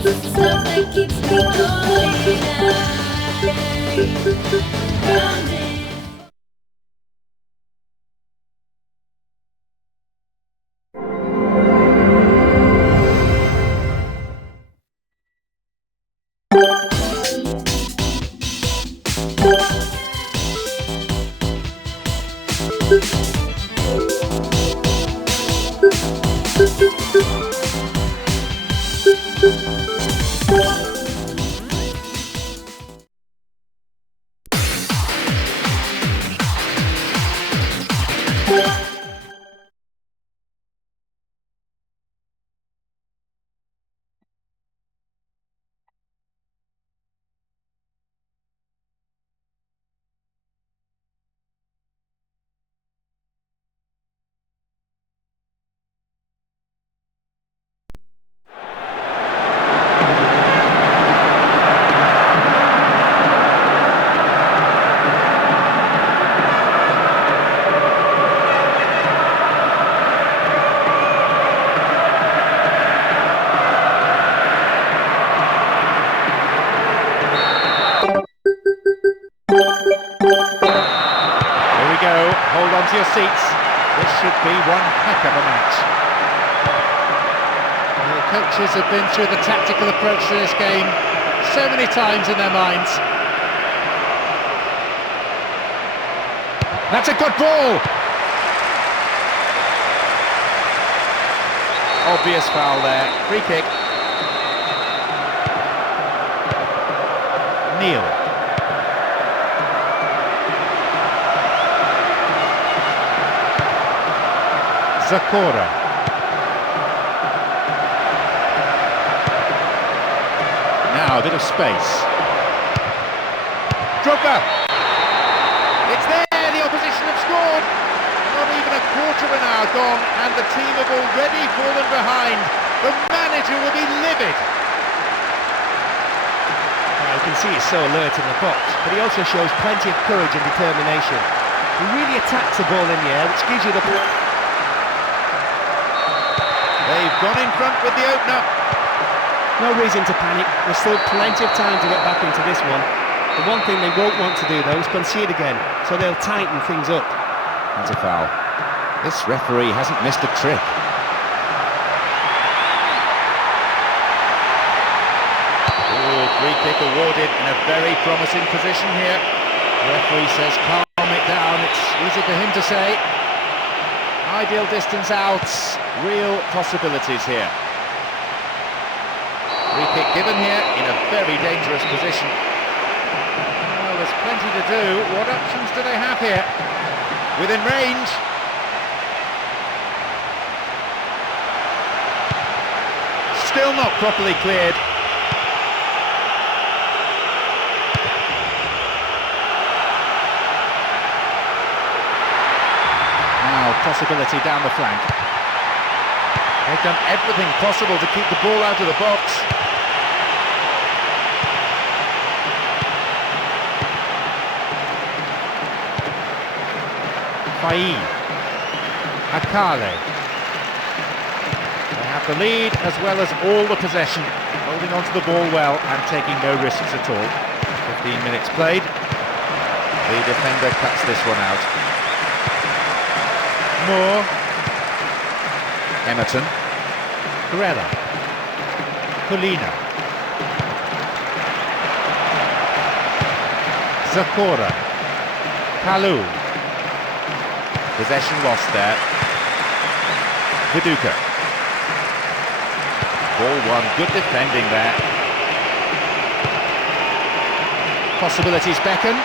Stuff that keeps me going round it. Hold on to your seats. This should be one heck of a match. The coaches have been through the tactical approach to this game so many times in their minds. That's a good ball! Obvious foul there. Free kick. Neil. Zakora. Now a bit of space. Drogba. It's there, the opposition have scored. Not even a quarter of an hour gone and the team have already fallen behind. The manager will be livid. Well, you can see he's so alert in the box, but he also shows plenty of courage and determination. He really attacks the ball in the air, which gives you the... They've gone in front with the opener. No reason to panic. There's still plenty of time to get back into this one. The one thing they won't want to do, though, is concede again, so they'll tighten things up. That's a foul. This referee hasn't missed a trick. Ooh, free kick awarded in a very promising position here. The referee says calm it down. It's easy for him to say. Ideal distance out, real possibilities here. Free kick given here in a very dangerous position. Well, there's plenty to do. What options do they have here? Within range. Still not properly cleared. Possibility down the flank. They've done everything possible to keep the ball out of the box. Faye. Akale. They have the lead as well as all the possession, holding onto the ball well and taking no risks at all. 15 minutes played. The defender cuts this one out. Moore, Emerton, Guerrero, Colina, Zakora, Kalu. Possession lost there. Viduka. Ball won, good defending there. Possibilities beckon.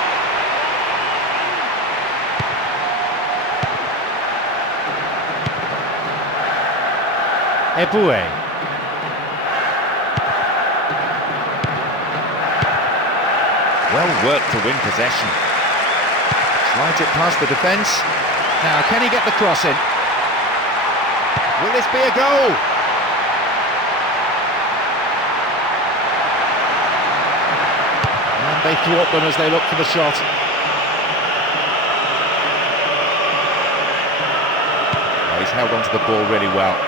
Eboué. Well worked to win possession. Slides it past the defence. Now, can he get the cross in? Will this be a goal? And they thwart them as they look for the shot. Oh, he's held onto the ball really well.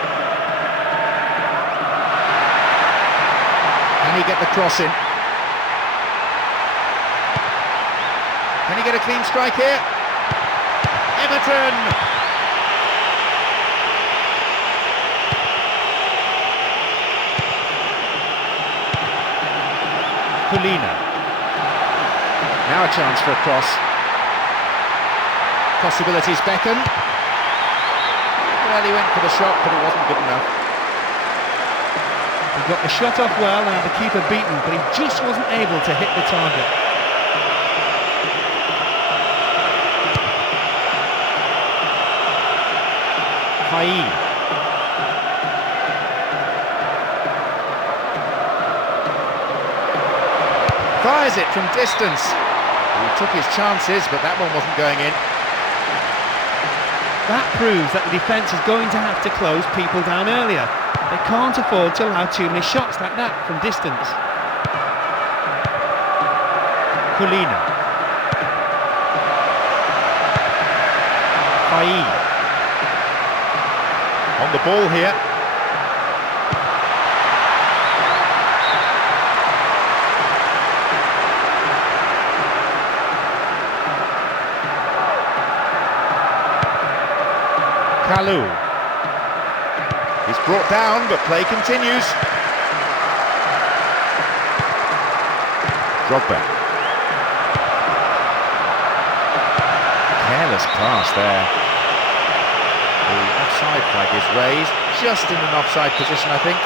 he get the cross in? Can he get a clean strike here? Everton! Kulina. Now a chance for a cross. Possibilities beckon. Well, he went for the shot, but it wasn't good enough. He got the shot off well and had the keeper beaten, but he just wasn't able to hit the target. Haï. Fires it from distance. He took his chances, but that one wasn't going in. That proves that the defence is going to have to close people down earlier. They can't afford to allow too many shots like that from distance. Kulina. Haï. On the ball here. Kalu. He's brought down, but play continues. Drogba. Careless pass there. The offside flag is raised, just in an offside position, I think.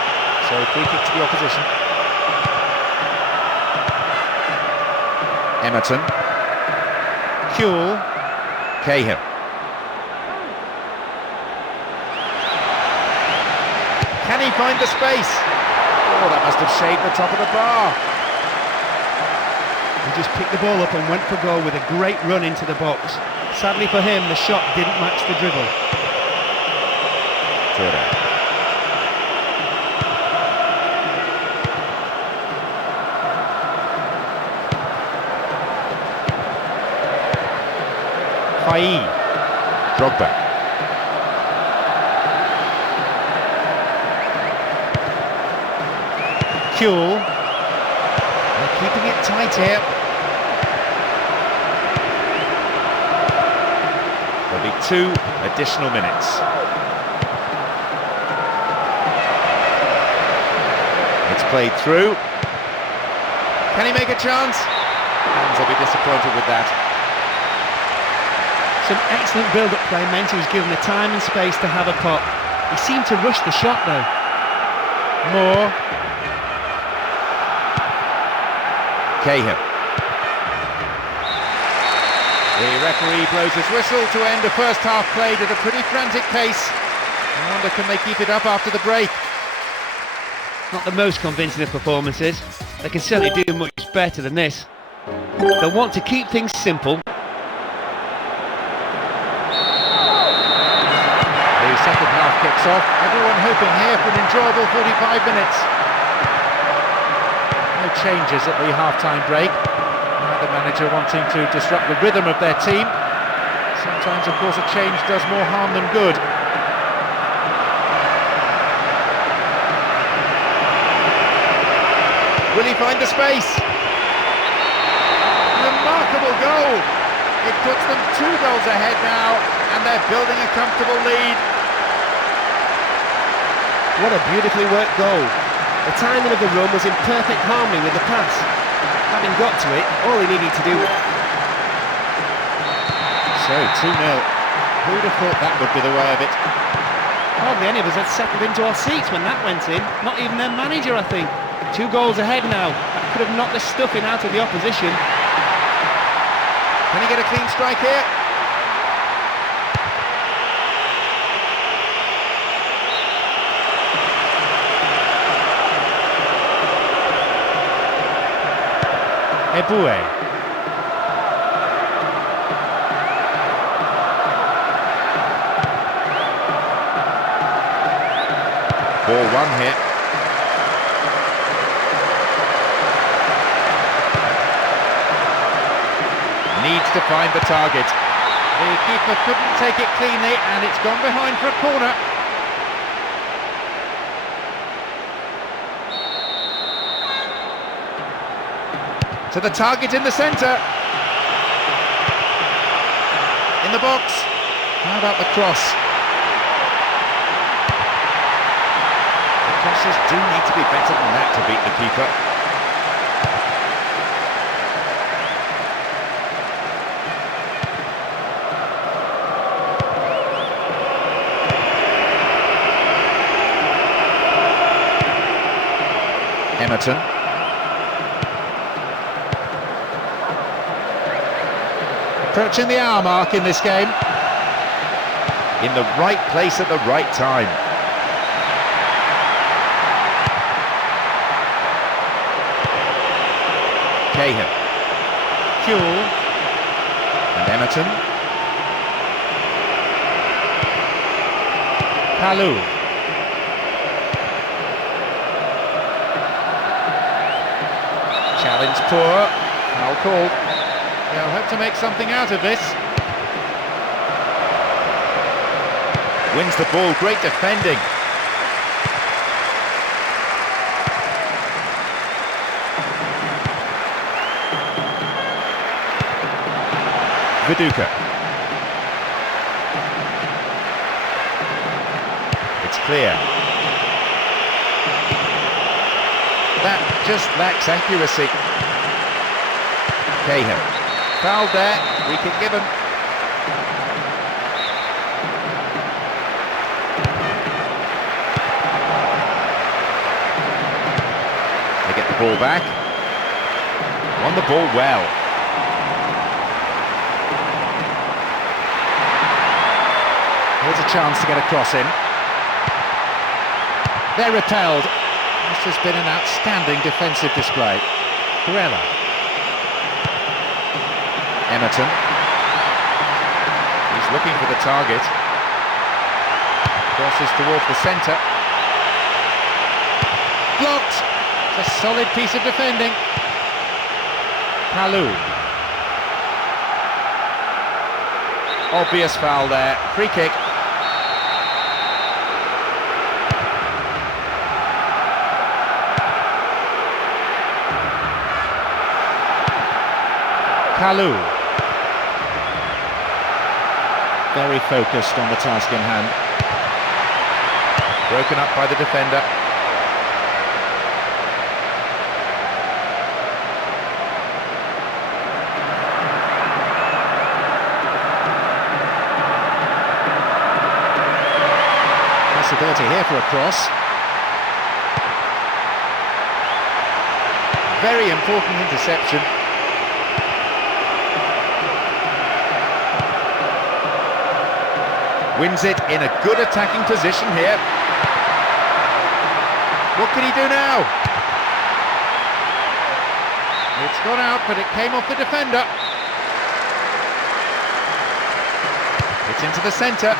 So free kick to the opposition. Emerton. Kuhl. Cahill. Can he find the space? Oh, that must have shaved the top of the bar. He just picked the ball up and went for goal with a great run into the box. Sadly for him, the shot didn't match the dribble. Toure. Haï. Drogba. Kuhl. They're keeping it tight here. There'll be 2 additional minutes. It's played through. Can he make a chance? Fans will be disappointed with that. Some excellent build-up play meant he was given the time and space to have a pop. He seemed to rush the shot though. Moore. Cahill. The referee blows his whistle to end the first half played at a pretty frantic pace. I wonder, can they keep it up after the break? Not the most convincing of performances. They can certainly do much better than this. They'll want to keep things simple. The second half kicks off. Everyone hoping here for an enjoyable 45 minutes. No changes at the half-time break. The manager wanting to disrupt the rhythm of their team. Sometimes, of course, a change does more harm than good. Will he find the space? Remarkable goal! It puts them 2 goals ahead now, and they're building a comfortable lead. What a beautifully worked goal. The timing of the run was in perfect harmony with the pass. Having got to it, all he needed to do... So, 2-0. Who'd have thought that would be the way of it? Hardly any of us had settled into our seats when that went in. Not even their manager, I think. 2 goals ahead now. That could have knocked the stuffing out of the opposition. Can he get a clean strike here? Eboué. Ball 1 here. Needs to find the target. The keeper couldn't take it cleanly, and it's gone behind for a corner. To the target in the centre. In the box. How about the cross? The crosses do need to be better than that to beat the keeper. Emerton. Approaching the hour mark in this game. In the right place at the right time. Cahill. Huell. And Emerton. Kalou. Challenge poor. Foul called. They'll hope to make something out of this. Wins the ball, great defending. Viduka. It's clear. That just lacks accuracy. Cahill. Fouled there, we can give him. They get the ball back. Won the ball well. Here's a chance to get a cross in. They're repelled. This has been an outstanding defensive display. Corella. Emerton. He's looking for the target. Crosses towards the centre. Blocked. It's a solid piece of defending. Kalou. Obvious foul there. Free kick. Kalou. Very focused on the task in hand. Broken up by the defender. Possibility here for a cross. Very important interception. Wins it in a good attacking position here. What can he do now? It's gone out, but it came off the defender. It's into the centre.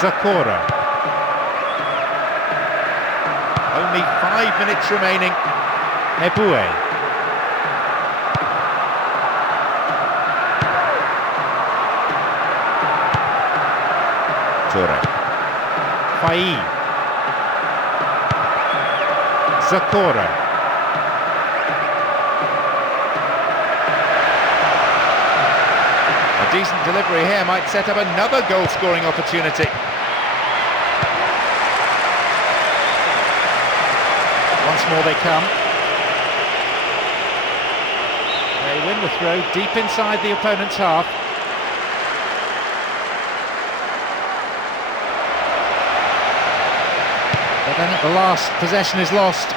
Zakora. Only 5 minutes remaining. Eboué. Toure. Faye. Zakora. A decent delivery here might set up another goal-scoring opportunity. Once more they come. They win the throw deep inside the opponent's half. But then at the last, possession is lost.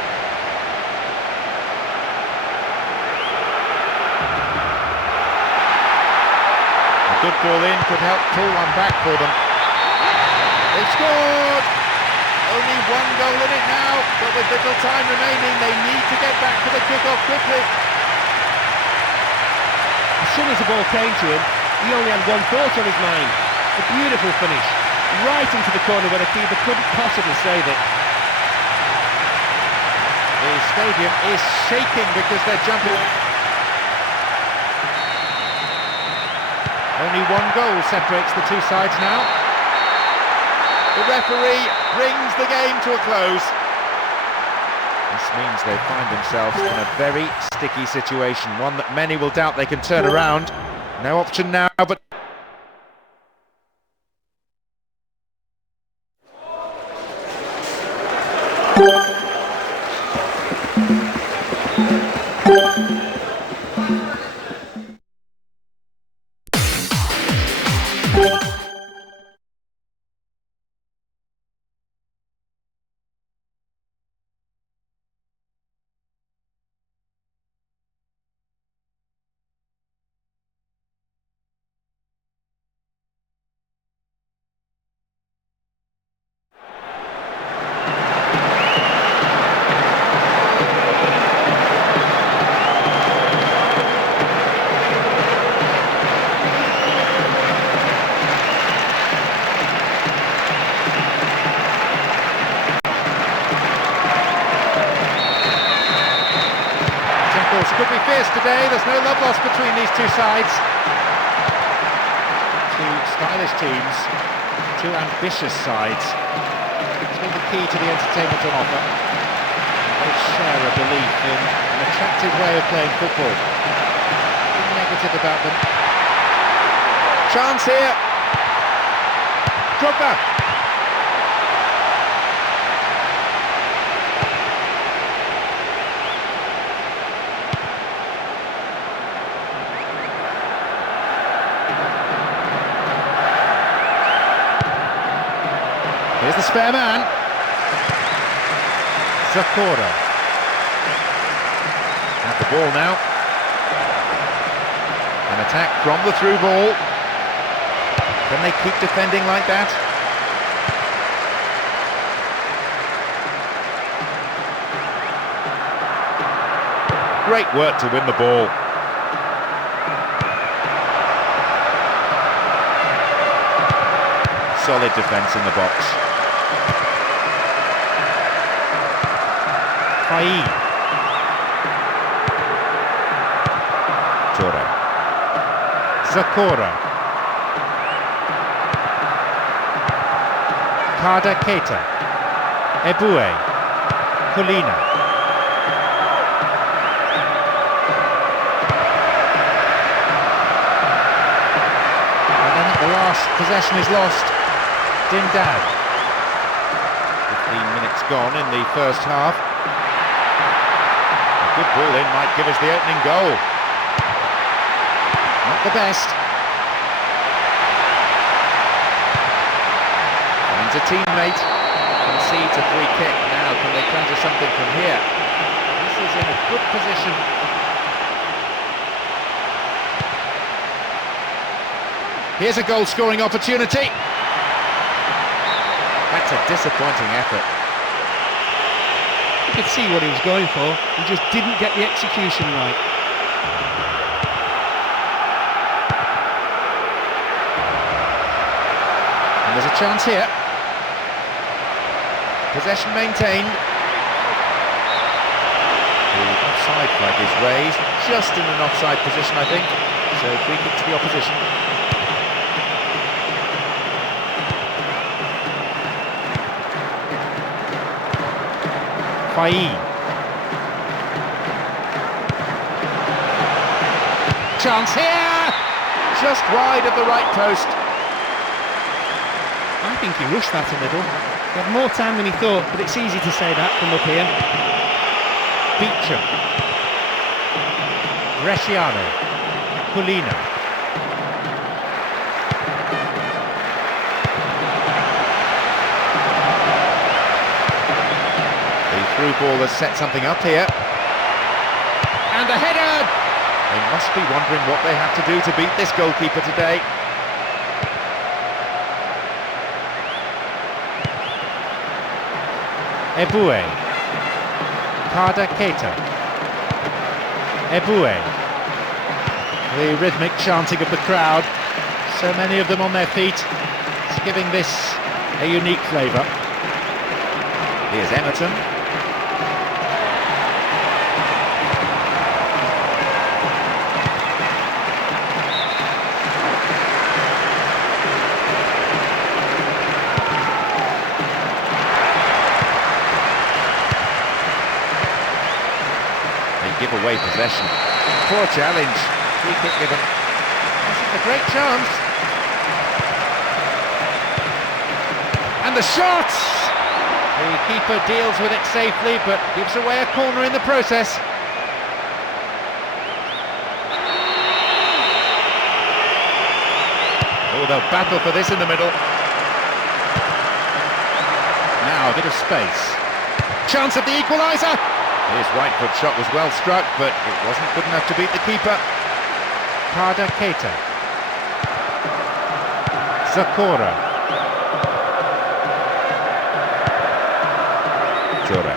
A good ball in could help pull one back for them. They've scored! Only one goal in it now, but with little time remaining, they need to get back to the kick-off quickly. As soon as the ball came to him, he only had one thought on his mind. A beautiful finish, right into the corner where the keeper couldn't possibly save it. The stadium is shaking because they're jumping. Only one goal separates the two sides now. The referee brings the game to a close. This means they find themselves in a very sticky situation, one that many will doubt they can turn around. No option now, but... Could be fierce today. There's no love lost between these two sides. Two stylish teams, two ambitious sides. It's been the key to the entertainment on offer. They share a belief in an attractive way of playing football. Nothing negative about them. Chance here. Drogba. Here's the spare man. Zakora. At the ball now. An attack from the through ball. Can they keep defending like that? Great work to win the ball. Solid defence in the box. Torre. Zakora. Kada Keita. Ebue. Colina. And then at the last, possession is lost. Dindad. 15 minutes gone in the first half. A good ball in might give us the opening goal. Not the best. Finds a teammate. Concedes a free kick. Now can they conjure something from here? This is in a good position. Here's a goal-scoring opportunity. That's a disappointing effort. You could see what he was going for. He just didn't get the execution right. And there's a chance here. Possession maintained. The offside flag is raised, just in an offside position, I think. So free kick to the opposition. Chance here! Just wide of the right post. I think he rushed that a little. He had more time than he thought, but it's easy to say that from up here. Beecham. Bresciano. Colina. The through ball has set something up here. And a header! They must be wondering what they have to do to beat this goalkeeper today. Ebue. Kada Keita. Ebue. The rhythmic chanting of the crowd. So many of them on their feet. It's giving this a unique flavour. Here's Emerton. away possession. Poor challenge. Free kick given. This is a great chance. And the shot! The keeper deals with it safely, but gives away a corner in the process. Oh, they'll battle for this in the middle. Now a bit of space. Chance of the equaliser! His right foot shot was well struck, but it wasn't good enough to beat the keeper. Kada Keita. Zakora. Jora.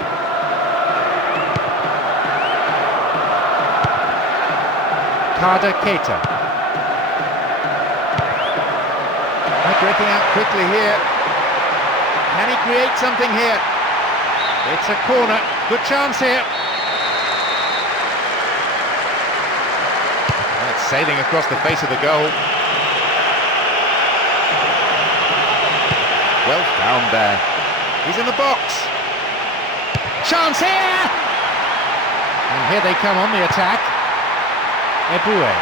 Kada Keita. Breaking out quickly here. Can he create something here? It's a corner. Good chance here. That's sailing across the face of the goal. Well found there. He's in the box. Chance here! And here they come on the attack. Eboué.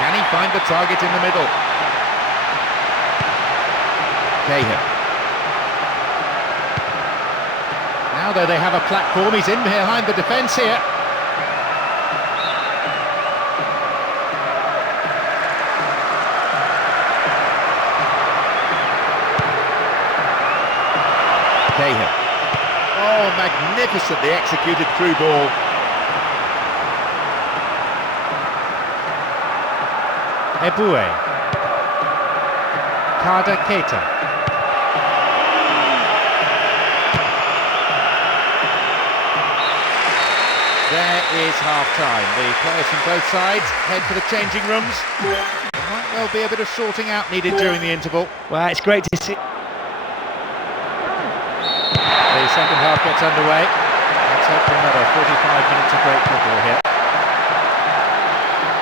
Can he find the target in the middle? Cahill. Now though they have a platform, he's in behind the defence here. Cahill. Oh, magnificently executed through ball. Eboué. Kada Keita. There is half-time. The players from both sides head for the changing rooms. There might well be a bit of sorting out needed during the interval. Well, it's great to see. The second half gets underway. Let's hope for another 45 minutes of great football here.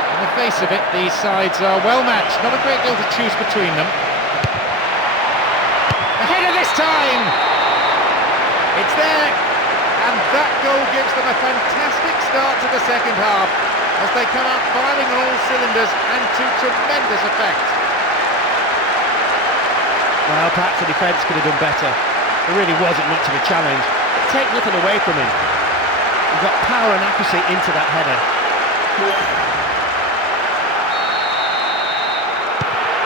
On the face of it, these sides are well matched. Not a great deal to choose between them. The header this time! It's there! And that goal gives them a fantastic start to the second half as they come out firing on all cylinders and to tremendous effect. Well, perhaps the defence could have done better. There really wasn't much of a challenge. Take nothing away from him. He's got power and accuracy into that header.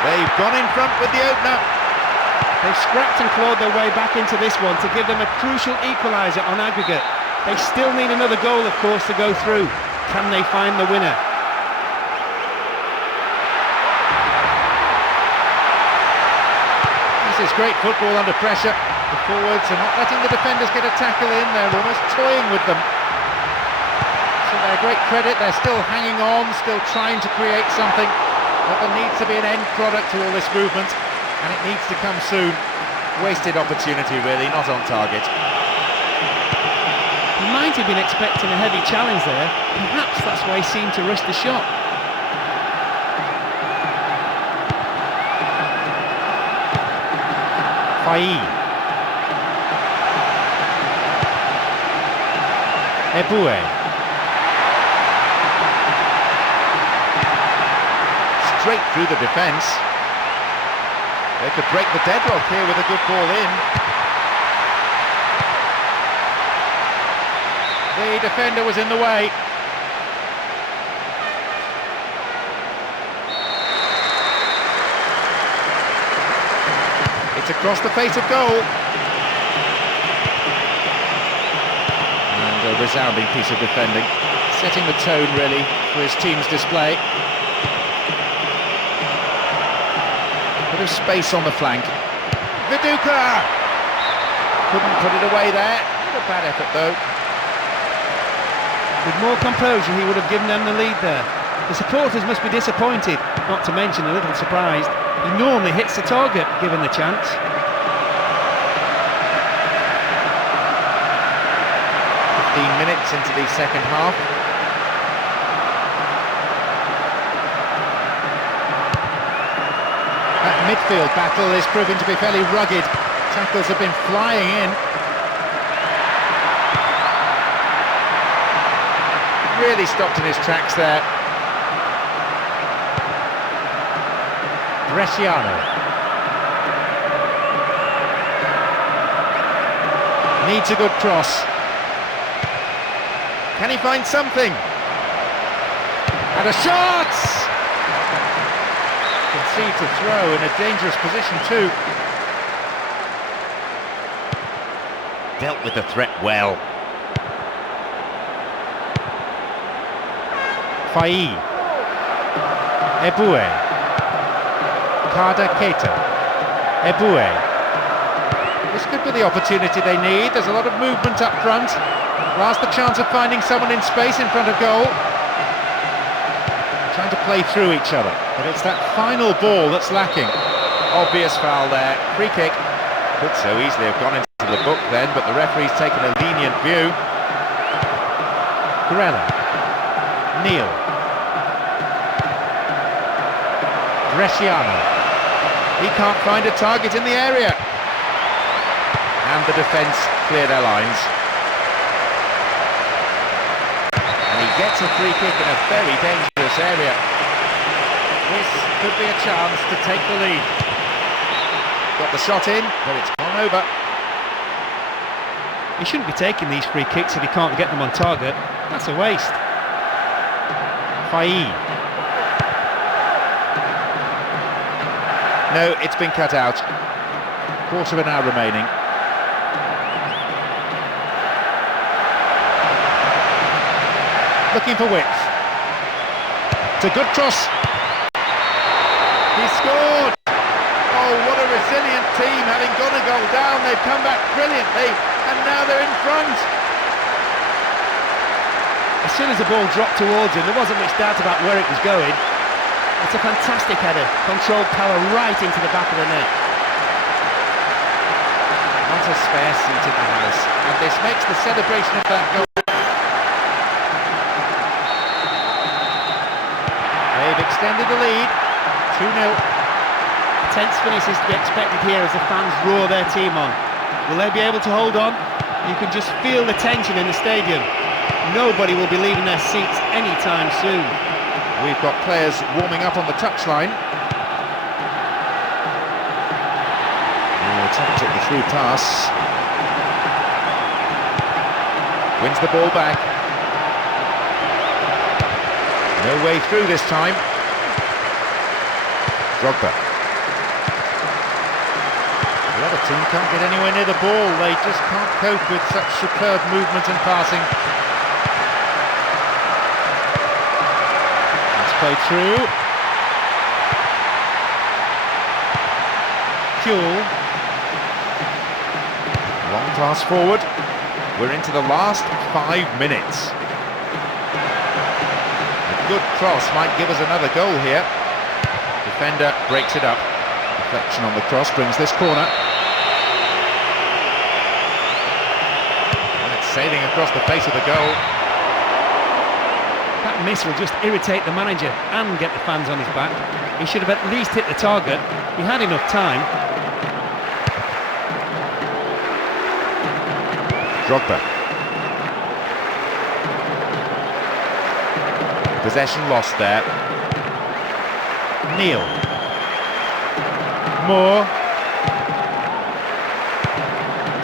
They've gone in front with the opener. They've scrapped and clawed their way back into this one to give them a crucial equaliser on aggregate. They still need another goal, of course, to go through. Can they find the winner? This is great football under pressure. The forwards are not letting the defenders get a tackle in. They're almost toying with them. So they're great credit. They're still hanging on, still trying to create something. But there needs to be an end product to all this movement. And it needs to come soon. Wasted opportunity, really, not on target. He might have been expecting a heavy challenge there. Perhaps that's why he seemed to rush the shot. Faye. Eboué. Straight through the defence. They could break the deadlock here with a good ball in. The defender was in the way. It's across the face of goal. And a resounding piece of defending, setting the tone really for his team's display. Bit of space on the flank. Viduka! Couldn't put it away there. Not a bad effort though. With more composure, he would have given them the lead there. The supporters must be disappointed, not to mention a little surprised. He normally hits the target, given the chance. Minutes into the second half. That midfield battle is proving to be fairly rugged. Tackles have been flying in. really stopped in his tracks there. Bresciano. Needs a good cross. Can he find something? And a shot! Concede to throw in a dangerous position too. Dealt with the threat well. Faye. Eboué. Kada Keita. Eboué. This could be the opportunity they need. There's a lot of movement up front. Last the chance of finding someone in space in front of goal. Trying to play through each other, but it's that final ball that's lacking. Obvious foul there. Free kick. Could so easily have gone into the book then, but the referee's taken a lenient view. Grella. Neil. Bresciano. He can't find a target in the area. And the defence clear their lines. And he gets a free kick in a very dangerous area. This could be a chance to take the lead. Got the shot in, but it's gone over. He shouldn't be taking these free kicks if he can't get them on target. That's a waste. Faye. No, it's been cut out. Quarter of an hour remaining. Looking for width. It's a good cross. He scored! Oh, what a resilient team, having got a goal down, they've come back brilliantly, and now they're in front. As soon as the ball dropped towards him, there wasn't much doubt about where it was going. It's a fantastic header, controlled power right into the back of the net. Not a spare seat in the house, and this makes the celebration of that goal. They've extended the lead, 2-0. Tense finish is to be expected here as the fans roar their team on. Will they be able to hold on? You can just feel the tension in the stadium. Nobody will be leaving their seats anytime soon. We've got players warming up on the touchline. Attempt at the through pass. Wins the ball back. No way through this time. Drogba. The other team can't get anywhere near the ball. They just can't cope with such superb movement and passing. Played through. Kuhl. Long pass forward. We're into the last 5 minutes. A good cross might give us another goal here. Defender breaks it up. Deflection on the cross brings this corner. And it's sailing across the face of the goal. That miss will just irritate the manager and get the fans on his back. He should have at least hit the target. He had enough time. Drogba. Possession lost there. Neil. Moore.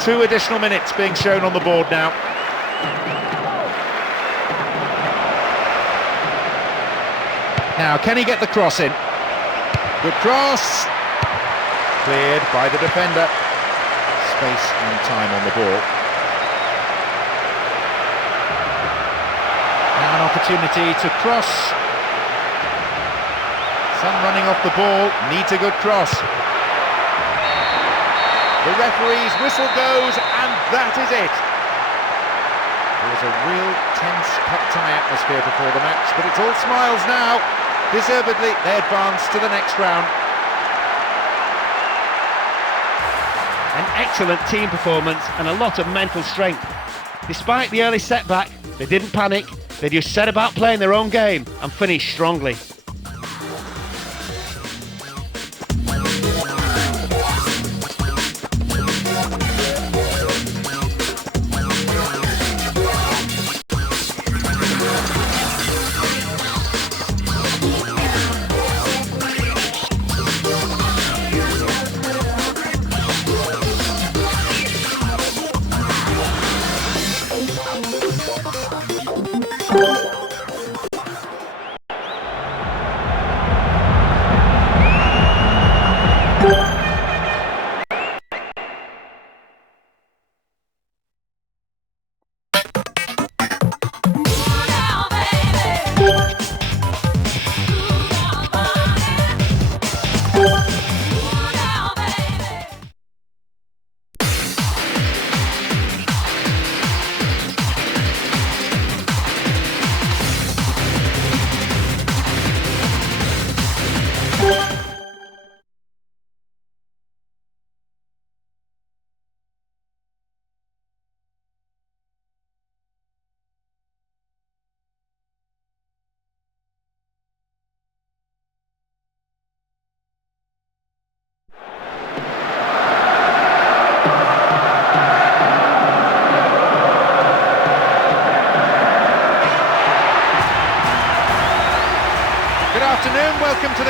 2 additional minutes being shown on the board now. Now, can he get the cross in? Good cross! Cleared by the defender. Space and time on the ball. Now an opportunity to cross. Some running off the ball, needs a good cross. The referee's whistle goes, and that is it. There was a real tense, cut-tie atmosphere before the match, but it's all smiles now. Deservedly, they advance to the next round. An excellent team performance and a lot of mental strength. Despite the early setback, they didn't panic, they just set about playing their own game and finished strongly.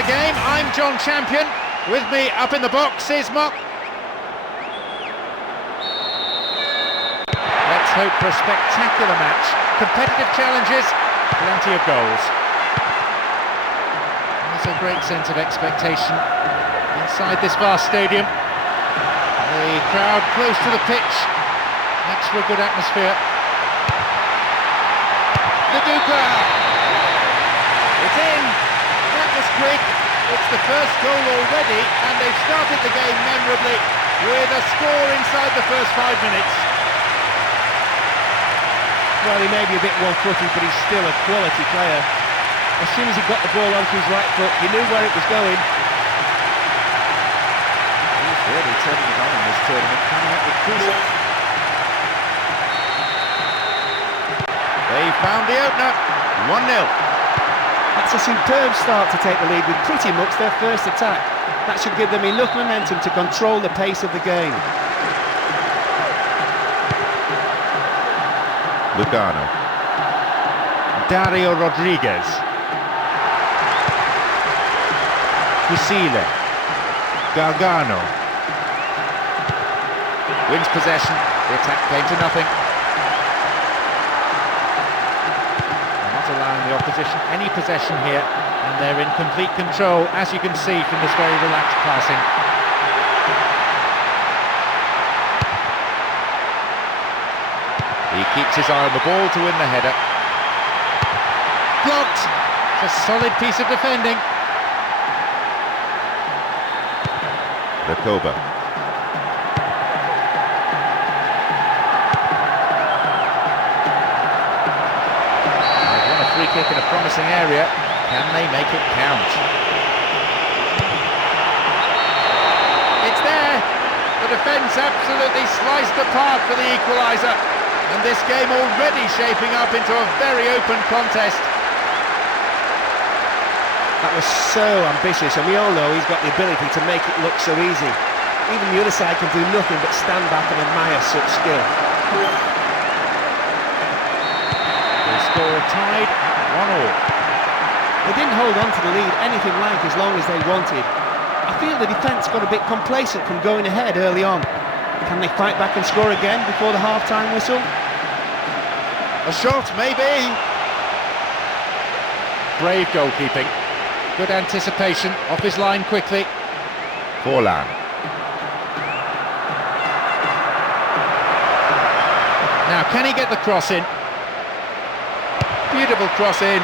game. I'm John Champion. With me up in the box is Mark. Let's hope for a spectacular match. Competitive challenges, plenty of goals. There's a great sense of expectation inside this vast stadium. The crowd close to the pitch makes for a good atmosphere. The Duca! It's in! That was quick. It's the first goal already, and they've started the game memorably with a score inside the first 5 minutes. Well, he may be a bit one-footed, but he's still a quality player. As soon as he got the ball onto his right foot, you knew where it was going. He's really turning it on in this tournament, coming up with crucial. They found the opener, 1-0. That's a superb start to take the lead with pretty much their first attack. That should give them enough momentum to control the pace of the game. Lugano. Dario Rodriguez. Fusile. Gargano. Wins possession. The attack came to nothing. Allowing the opposition any possession here, and they're in complete control, as you can see from this very relaxed passing. He keeps his eye on the ball to win the header. Blocked! It's a solid piece of defending. Rakoba. Free kick in a promising area. Can they make it count? It's there! The defence absolutely sliced apart for the equaliser. And this game already shaping up into a very open contest. That was so ambitious, and we all know he's got the ability to make it look so easy. Even the other side can do nothing but stand back and admire such skill. The score tied at 1-1. They didn't hold on to the lead anything like as long as they wanted. I feel the defence got a bit complacent from going ahead early on. Can they fight back and score again before the half-time whistle? A shot, maybe. Brave goalkeeping. Good anticipation, off his line quickly. Forlan. Now, can he get the cross in? Beautiful cross in.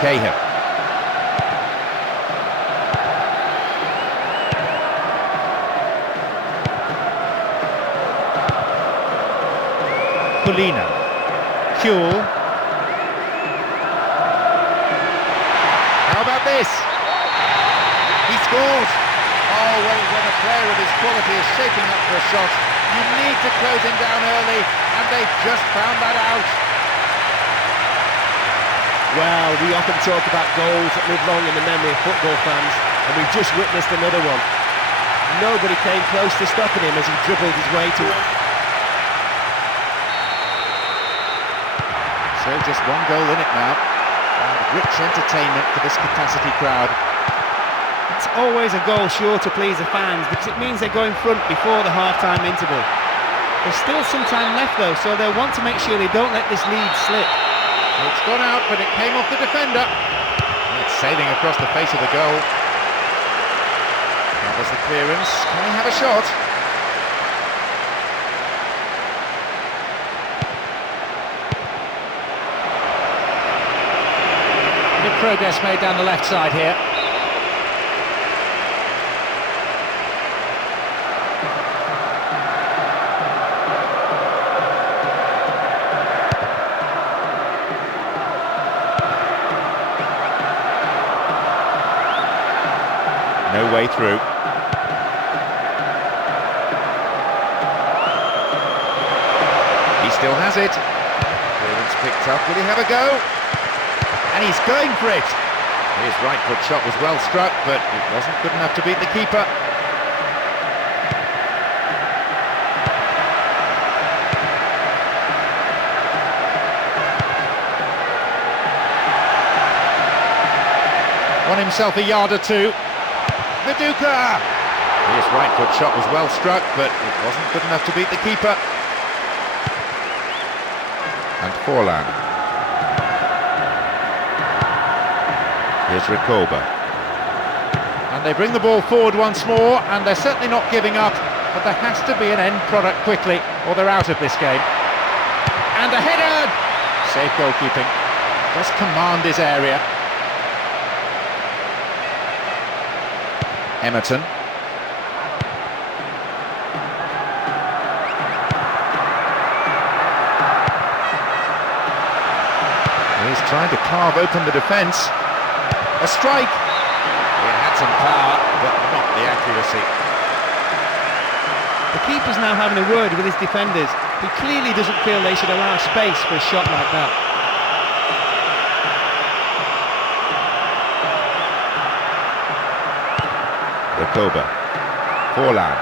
Cahill. Colina. Kuhl. How about this? He scores. Oh, well, when a player of his quality is shaping up for a shot, you need to close him down early, and they've just found that out. Well, we often talk about goals that live long in the memory of football fans, and we've just witnessed another one. Nobody came close to stopping him as he dribbled his way to it. So just one goal in it now, and rich entertainment for this capacity crowd. It's always a goal sure to please the fans because it means they go in front before the half-time interval. There's still some time left though, so they'll want to make sure they don't let this lead slip. It's gone out, but it came off the defender. It's sailing across the face of the goal. That was the clearance. Can he have a shot? Good progress made down the left side here. No way through. He still has it. Clearance picked up. Will he have a go? And he's going for it. His right foot shot was well struck, but it wasn't good enough to beat the keeper. Won himself a yard or two. Viduka! His right foot shot was well struck, but it wasn't good enough to beat the keeper. And Forlan. Here's Recoba. And they bring the ball forward once more, and they're certainly not giving up, but there has to be an end product quickly, or they're out of this game. And a header! Safe goalkeeping. Does command his area. Emerton. He's trying to carve open the defence. A strike. It had some power, but not the accuracy. The keeper's now having a word with his defenders. He clearly doesn't feel they should allow space for a shot like that. Recoba. Forlan.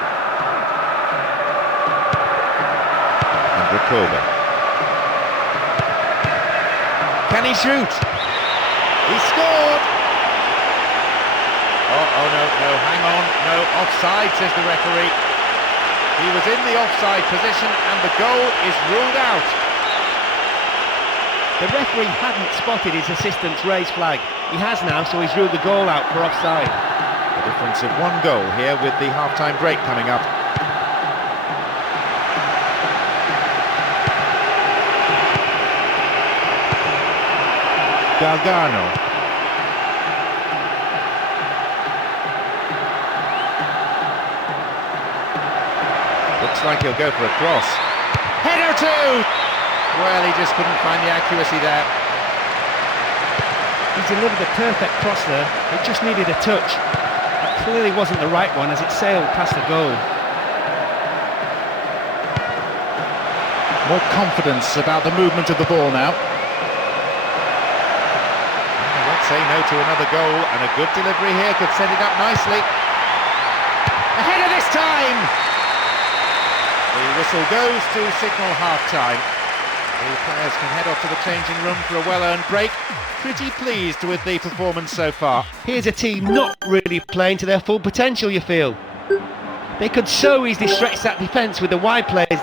And Recoba. Can he shoot? He scored! Oh no, hang on, no, offside, says the referee. He was in the offside position and the goal is ruled out. The referee hadn't spotted his assistant's raised flag. He has now, so he's ruled the goal out for offside. A difference of one goal here with the half-time break coming up. Gargano. Looks like he'll go for a cross. Header too! Well, he just couldn't find the accuracy there. He delivered a perfect cross there. It just needed a touch. That clearly wasn't the right one as it sailed past the goal. More confidence about the movement of the ball now. I won't say no to another goal, and a good delivery here could set it up nicely. A header this time! The whistle goes to signal half-time. The players can head off to the changing room for a well-earned break. Pretty pleased with the performance so far. Here's a team not really playing to their full potential, you feel. They could so easily stretch that defence with the wide plays. Into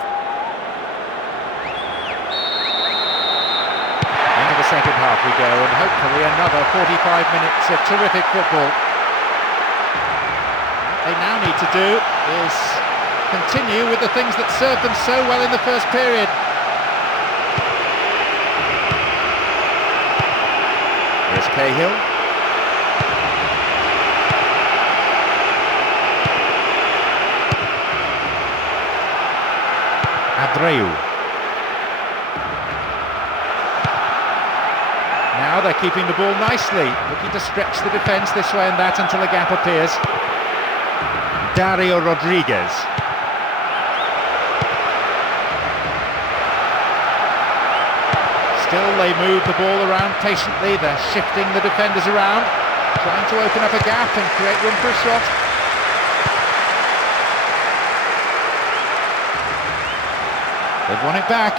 the second half we go, and hopefully another 45 minutes of terrific football. What they now need to do is continue with the things that served them so well in the first period. Here's Cahill. Abreu. Now they're keeping the ball nicely, looking to stretch the defence this way and that until a gap appears. Dario Rodriguez. Still they move the ball around patiently, they're shifting the defenders around, trying to open up a gap and create room for a shot. They've won it back.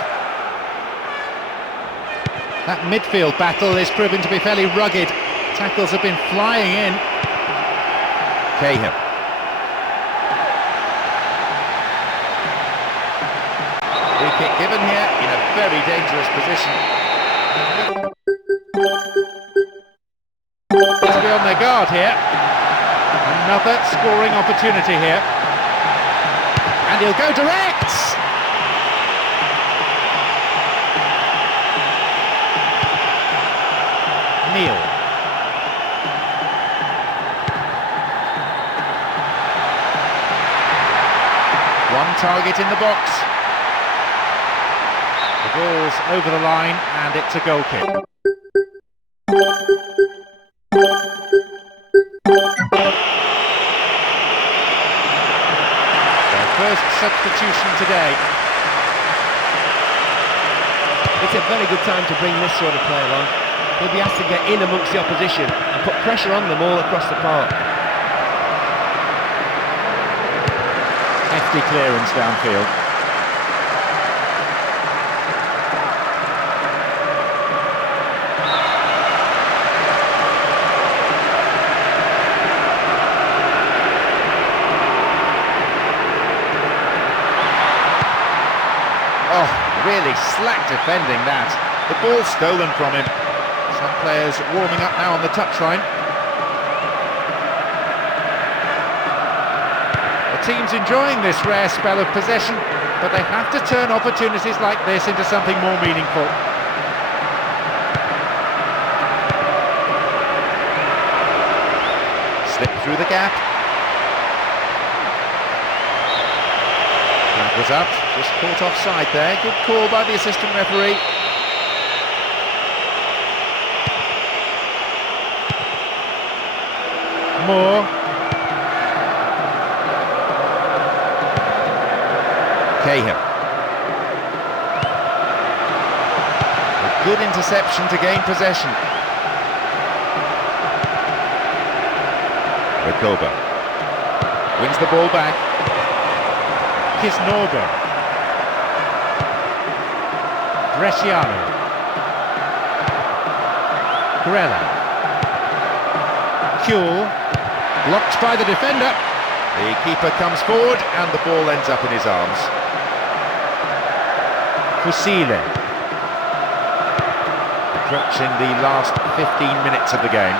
That midfield battle is proving to be fairly rugged. Tackles have been flying in. Cahill. Free kick given here in a very dangerous position. Let's be on their guard here. Another scoring opportunity here. And he'll go direct! Neil. One target in the box. The ball's over the line and it's a goal kick. Their first substitution today. It's a very good time to bring this sort of player on. He'll be asked to get in amongst the opposition and put pressure on them all across the park. Hefty clearance downfield. really slack defending that. The ball stolen from him. Some players warming up now on the touchline. The team's enjoying this rare spell of possession, but they have to turn opportunities like this into something more meaningful. Slip through the gap. That was up, just caught offside there. Good call by the assistant referee. Moore. Cahill. A good interception to gain possession. Recoba wins the ball back. Kisnorbo. Bresciano. Grella. Kuhl. Blocked by the defender. The keeper comes forward and the ball ends up in his arms. Fusile. Approaching the last 15 minutes of the game.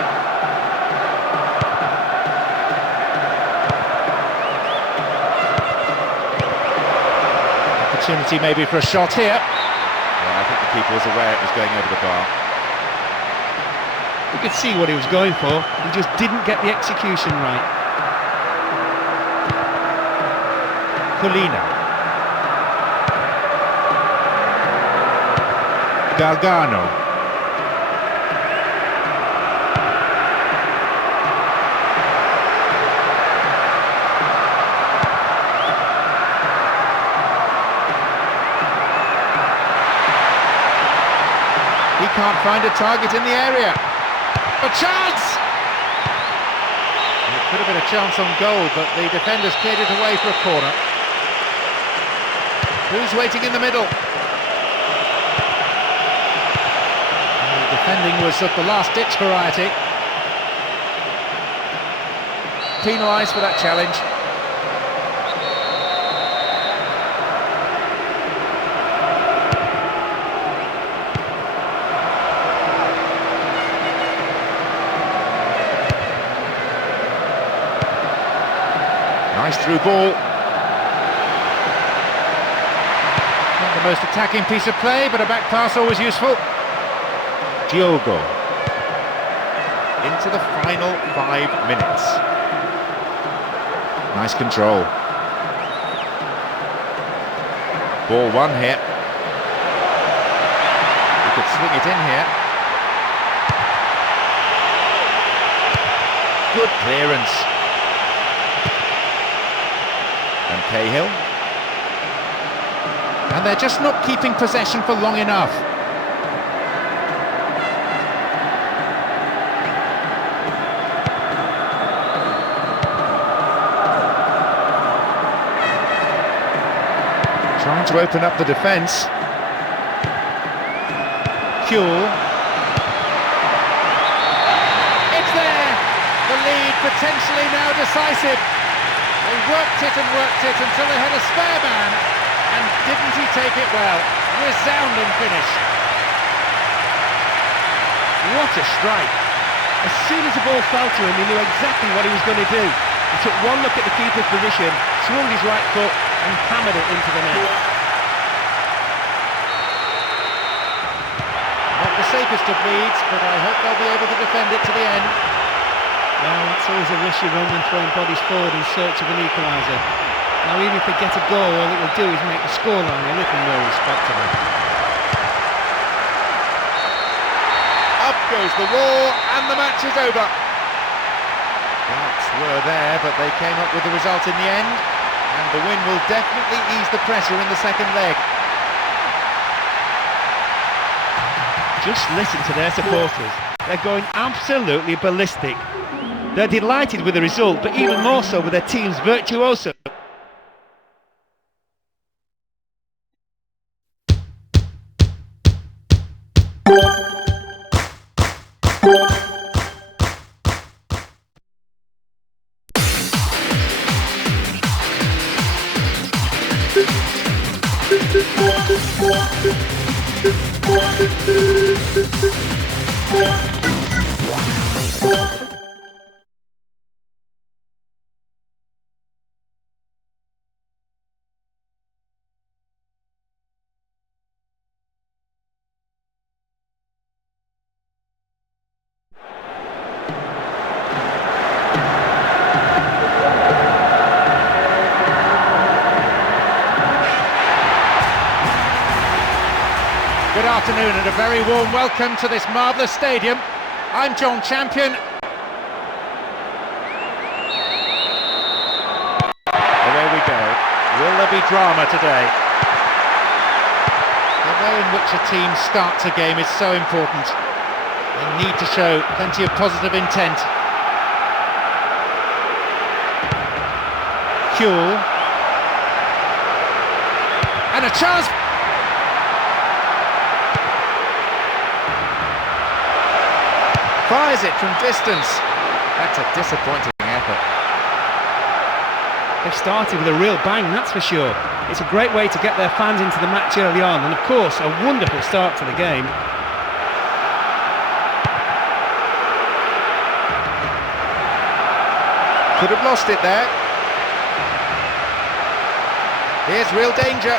Opportunity maybe for a shot here. Yeah, I think the keeper was aware it was going over the bar. You could see what he was going for, he just didn't get the execution right. Colina. Gargano. He can't find a target in the area. A chance! It could have been a chance on goal, but the defenders cleared it away for a corner. Who's waiting in the middle? The defending was of the last-ditch variety. Penalised for that challenge. Nice through ball. Not the most attacking piece of play, but a back pass always useful. Diogo. Into the final 5 minutes. Nice control. Ball one here. He could swing it in here. Good clearance. And Cahill. And they're just not keeping possession for long enough. Trying to open up the defence. Kuhl. It's there! The lead potentially now decisive. They worked it until they had a spare man, and didn't he take it well? Resounding finish. What a strike! As soon as the ball fell to him, he knew exactly what he was going to do. He took one look at the keeper's position, swung his right foot and hammered it into the net. Not the safest of leads, but I hope they'll be able to defend it to the end. Well, it's always a risk you run when throwing bodies forward in search of an equaliser. Now, even if they get a goal, all it will do is make the scoreline a little more respectable. Up goes the wall, and the match is over. Doubts were there, but they came up with the result in the end, and the win will definitely ease the pressure in the second leg. Just listen to their supporters. They're going absolutely ballistic. They're delighted with the result, but even more so with their team's virtuoso. Good afternoon and a very warm welcome to this marvellous stadium. I'm John Champion. Away we go. Will there be drama today? The way in which a team starts a game is so important. They need to show plenty of positive intent. Kuhl. And a chance. Fires it from distance. That's a disappointing effort. They've started with a real bang, that's for sure. It's a great way to get their fans into the match early on, and of course, a wonderful start to the game. Could have lost it there. Here's real danger.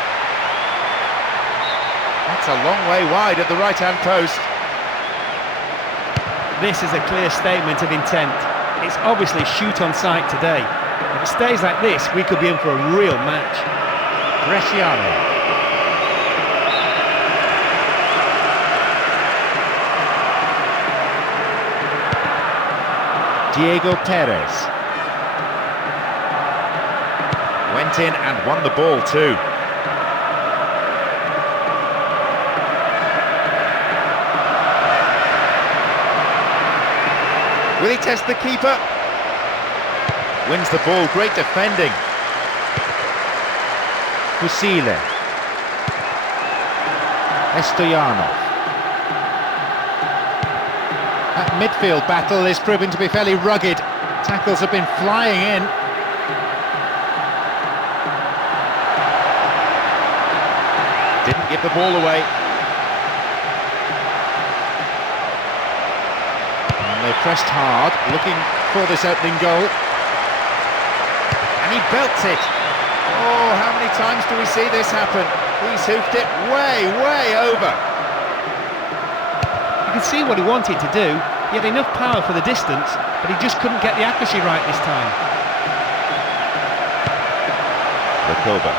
That's a long way wide at the right-hand post. This is a clear statement of intent. It's obviously shoot on sight today. If it stays like this, we could be in for a real match. Bresciano. Diego Perez. Went in and won the ball too. Will he test the keeper? Wins the ball, great defending. Fusile. Estoyanov. That midfield battle is proving to be fairly rugged. Tackles have been flying in. Didn't give the ball away. They pressed hard, looking for this opening goal. And he belts it. Oh, how many times do we see this happen? He's hoofed it way, way over. You could see what he wanted to do. He had enough power for the distance, but he just couldn't get the accuracy right this time. Recoba.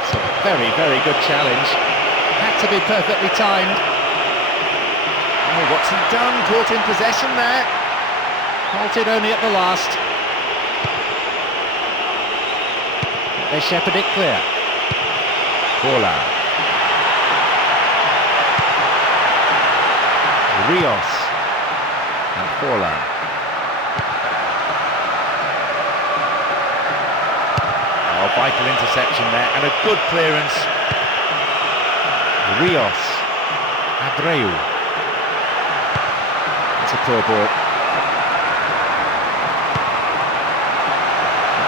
It's a very, very good challenge. Had to be perfectly timed. Oh, what's he done? Caught in possession there. Halted only at the last. They shepherd it clear. Forlan. Rios. And Forlan. Oh, vital interception there, and a good clearance. Rios. Abreu. That's a poor ball.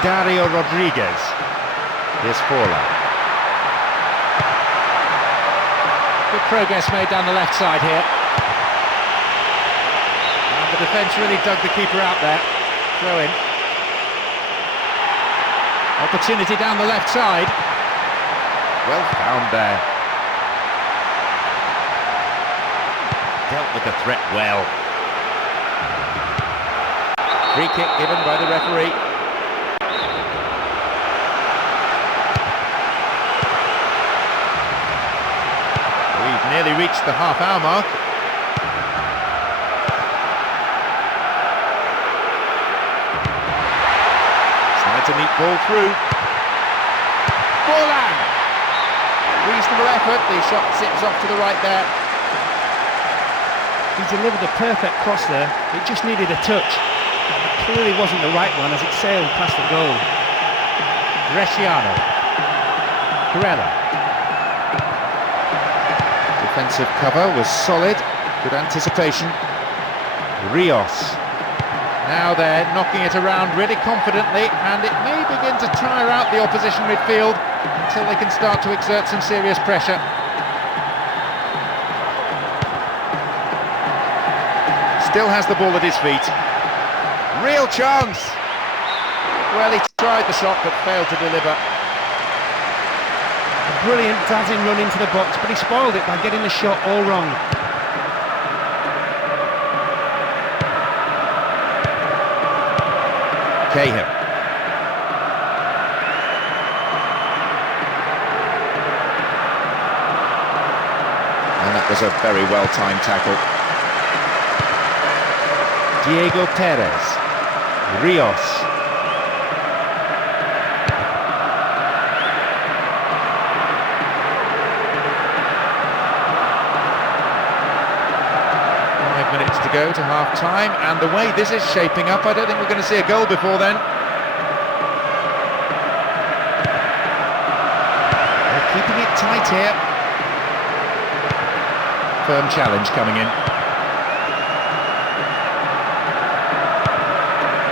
Dario Rodriguez. Here's Forlan. Good progress made down the left side here. And the defence really dug the keeper out there. Throw in. Opportunity down the left side. Well found there. Dealt with the threat well. Free kick given by the referee. We've nearly reached the half-hour mark. Slides a neat ball through. Forlan! Reasonable effort, the shot zips off to the right there. He delivered a perfect cross there. It just needed a touch. It clearly wasn't the right one as it sailed past the goal. Bresciano. Corella. Defensive cover was solid, good anticipation. Rios. Now they're knocking it around really confidently, and it may begin to tire out the opposition midfield until they can start to exert some serious pressure. Still has the ball at his feet. Real chance! Well, he tried the shot but failed to deliver. A brilliant dazzling run into the box, but he spoiled it by getting the shot all wrong. Cahill. And that was a very well-timed tackle. Diego Perez. Rios. Minutes to go to half-time, and the way this is shaping up, I don't think we're going to see a goal before then. They're keeping it tight here. Firm challenge coming in.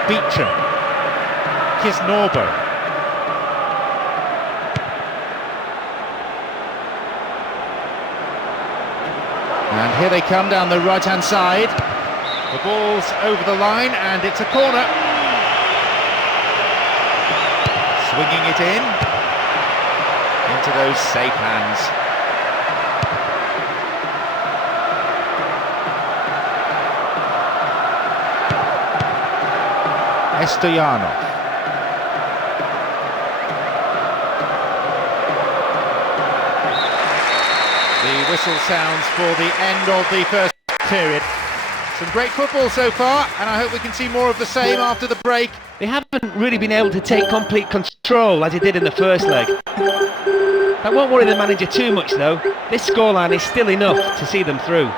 Beecham. Kisnorbo. And here they come down the right-hand side. The ball's over the line and it's a corner. Swinging it in. Into those safe hands. Estoyanov. The whistle sounds for the end of the first period. Some great football so far, and I hope we can see more of the same after the break. They haven't really been able to take complete control as they did in the first leg. That won't worry the manager too much though. This scoreline is still enough to see them through.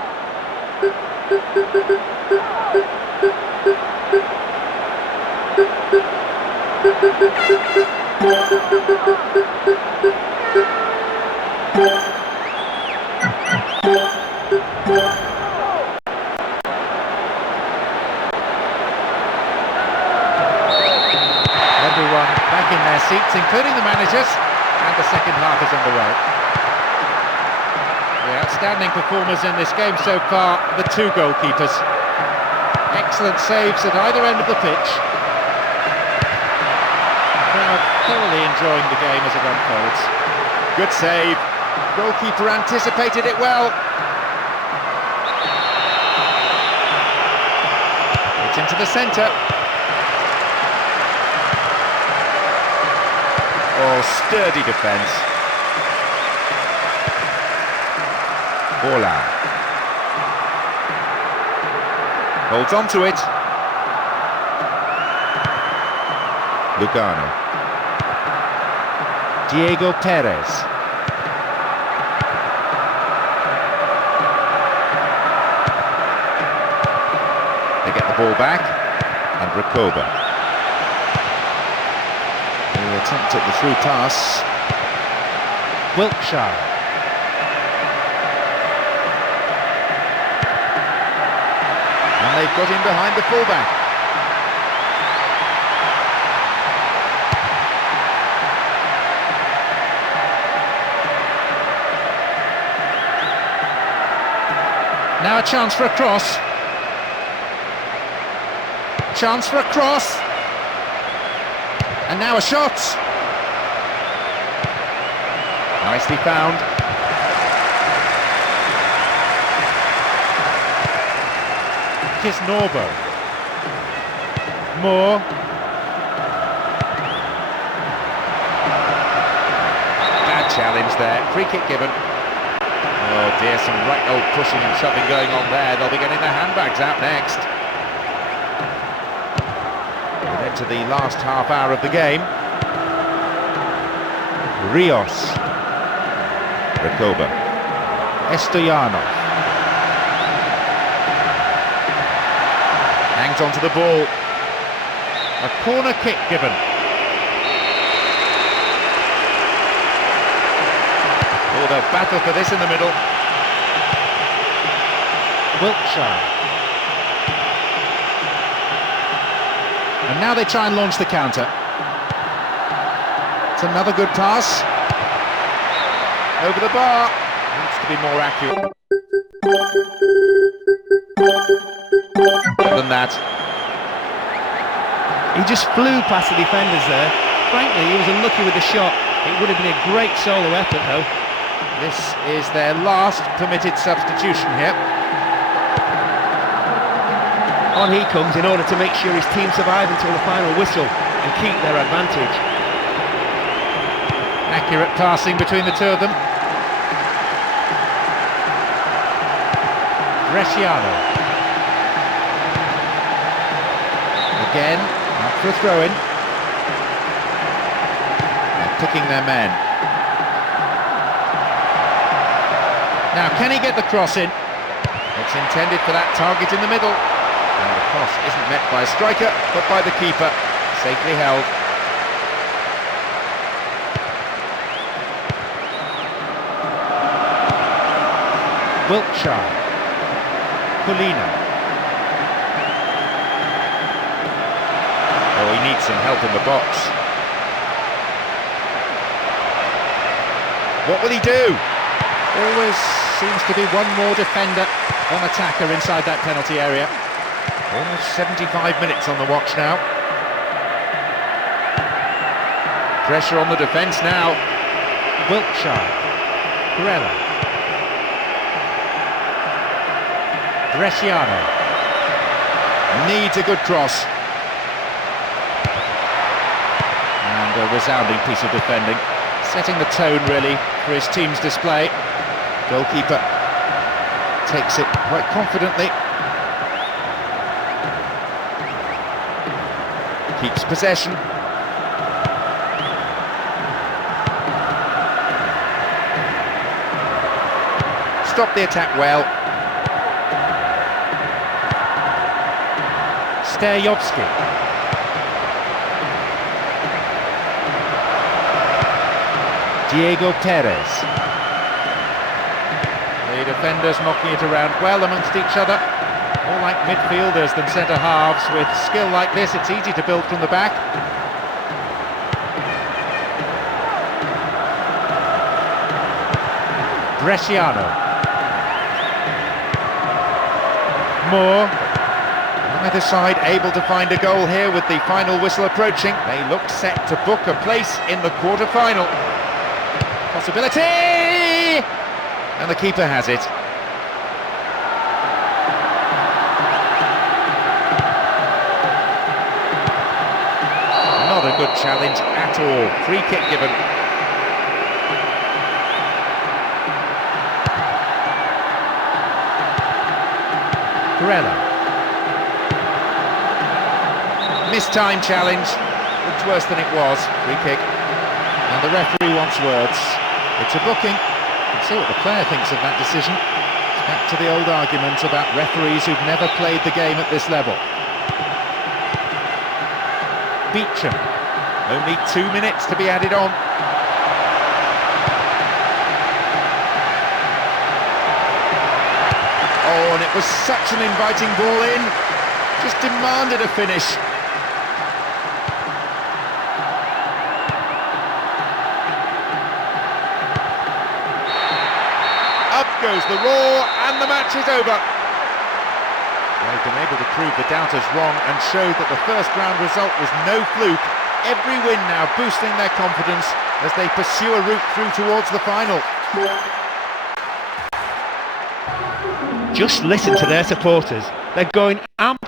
Everyone back in their seats, including the managers, and the second half is underway. The outstanding performers in this game so far, the two goalkeepers. Excellent saves at either end of the pitch. Crowd thoroughly enjoying the game as it unfolds. Good save. Goalkeeper anticipated it well. It's into the centre. Oh, sturdy defence. Forlan. Holds on to it. Lugano. Diego Perez. They get the ball back, and Recoba. The attempt at the through pass. Wiltshire. And they've got him behind the fullback. Now a chance for a cross. Chance for a cross. And now a shot. Nicely found. Kisnorbo. Moore. Bad challenge there. Free kick given. Oh dear, some right old pushing and shoving going on there. They'll be getting their handbags out next. We're into the last half hour of the game. Rios. Recoba. Estoyanov. Hangs onto the ball. A corner kick given. Oh, they'll battle for this in the middle. Wiltshire. And now they try and launch the counter. It's another good pass. Over the bar. Needs to be more accurate. than that. He just flew past the defenders there. Frankly, he was unlucky with the shot. It would have been a great solo effort though. This is their last permitted substitution here. On he comes in order to make sure his team survive until the final whistle and keep their advantage. Accurate passing between the two of them. Bresciano. Again, up for a throw-in. They're picking their men. Now, can he get the cross in? It's intended for that target in the middle. And the cross isn't met by a striker, but by the keeper. Safely held. Wiltshire. Colina. Oh, he needs some help in the box. What will he do? Always seems to be one more defender than attacker inside that penalty area. Almost 75 minutes on the watch now. Pressure on the defence now. Wiltshire. Grella. Bresciano. Needs a good cross. And a resounding piece of defending. Setting the tone, really, for his team's display. Goalkeeper takes it quite confidently. Keeps possession. Stopped the attack well. Stejovski. Diego Perez. The defenders knocking it around well amongst each other. More like midfielders than centre-halves. With skill like this, it's easy to build from the back. Bresciano. Moore. Either side able to find a goal here with the final whistle approaching. They look set to book a place in the quarter-final. Possibility! And the keeper has it. Not a good challenge at all. Free kick given. Grella. Missed-time challenge. Looked worse than it was. Free kick. And the referee wants words. It's a booking. Let's see what the player thinks of that decision. It's back to the old argument about referees who've never played the game at this level. Beecham. Only 2 minutes to be added on. Oh, and it was such an inviting ball in. Just demanded a finish. Up goes the roar, and the match is over. They've been able to prove the doubters wrong and showed that the first round result was no fluke. Every win now boosting their confidence as they pursue a route through towards the final. Just listen to their supporters. They're going amp.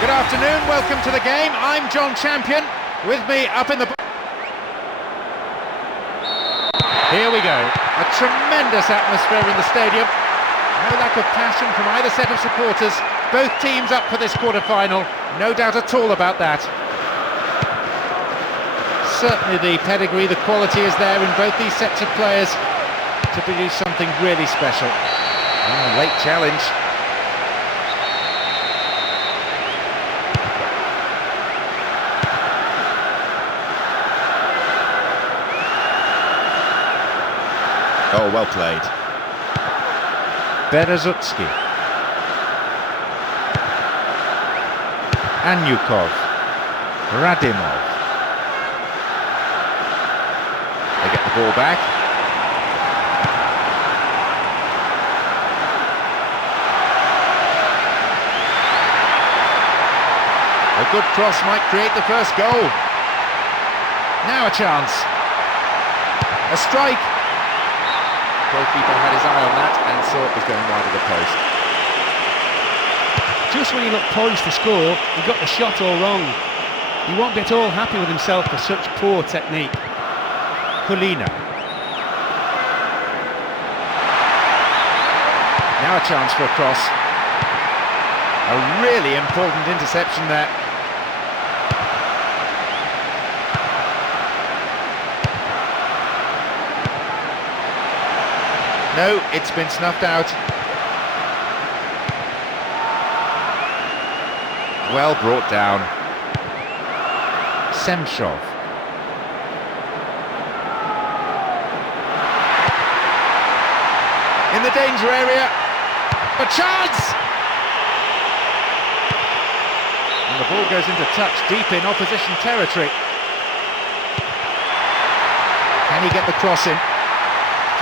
Good afternoon, welcome to the game. I'm John Champion. With me up in the... Here we go. A tremendous atmosphere in the stadium. No lack of passion from either set of supporters. Both teams up for this quarter-final. No doubt at all about that. Certainly the pedigree, the quality is there in both these sets of players to produce something really special. Oh, late challenge. Oh, well played. Berezutski. Anyukov. Radimov. They get the ball back. A good cross might create the first goal. Now a chance. A strike. Goalkeeper had his eye on that and saw it was going wide of the post. Just when he looked poised to score, he got the shot all wrong. He won't be at all happy with himself for such poor technique. Kulina. Now a chance for a cross. A really important interception there. No, it's been snuffed out. Well brought down. Semshov. In the danger area. A chance! And the ball goes into touch deep in opposition territory. Can he get the cross in?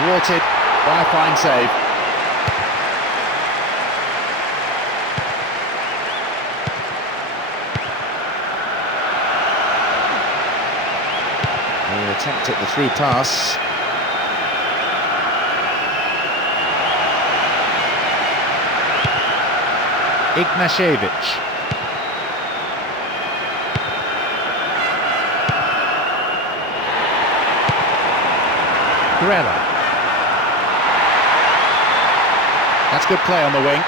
Thwarted by a fine save. He attempted the through pass. Ignashevich. Grella. That's good play on the wing.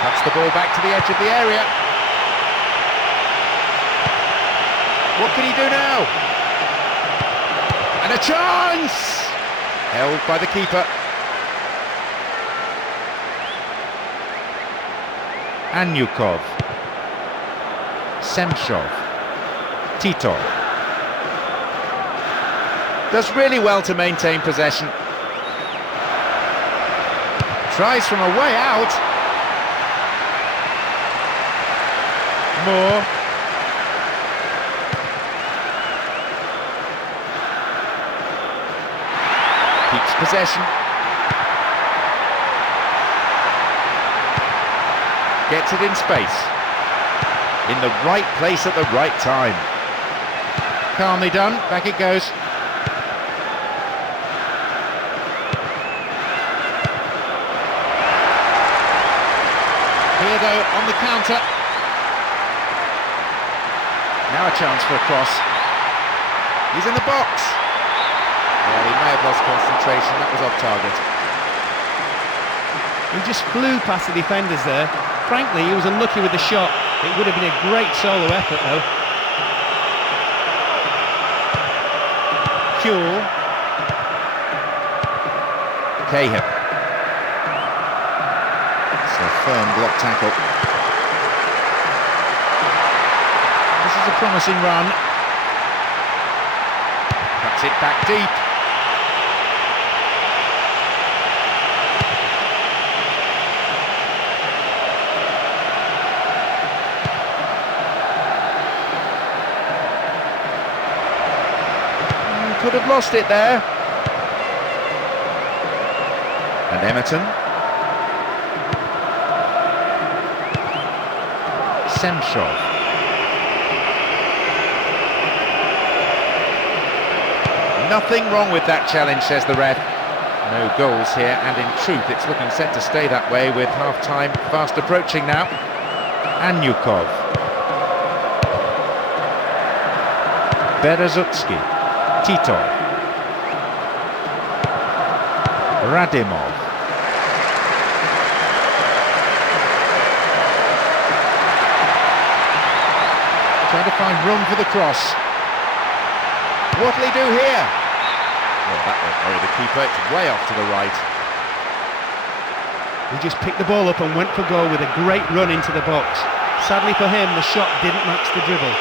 Cuts the ball back to the edge of the area. What can he do now? And a chance! Held by the keeper. Anyukov. Semshov. Titov. Does really well to maintain possession. Tries from a way out. Moore. Keeps possession. Gets it in space. In the right place at the right time. Calmly done. Back it goes. Here though, on the counter. Now a chance for a cross. He's in the box. Well, he may have lost concentration, that was off target. He just flew past the defenders there. Frankly, he was unlucky with the shot. It would have been a great solo effort though. Kuhl. Cahill. A firm block tackle. This is a promising run. Cuts it back deep. Could have lost it there. And Emerton. Semshov. Nothing wrong with that challenge, says the ref. No goals here, and in truth it's looking set to stay that way with half-time fast approaching now. Anyukov. Berezutski. Titov. Radimov. Trying to find room for the cross. What'll he do here? Well, that won't worry the keeper. It's way off to the right. He just picked the ball up and went for goal with a great run into the box. Sadly for him, the shot didn't match the dribble.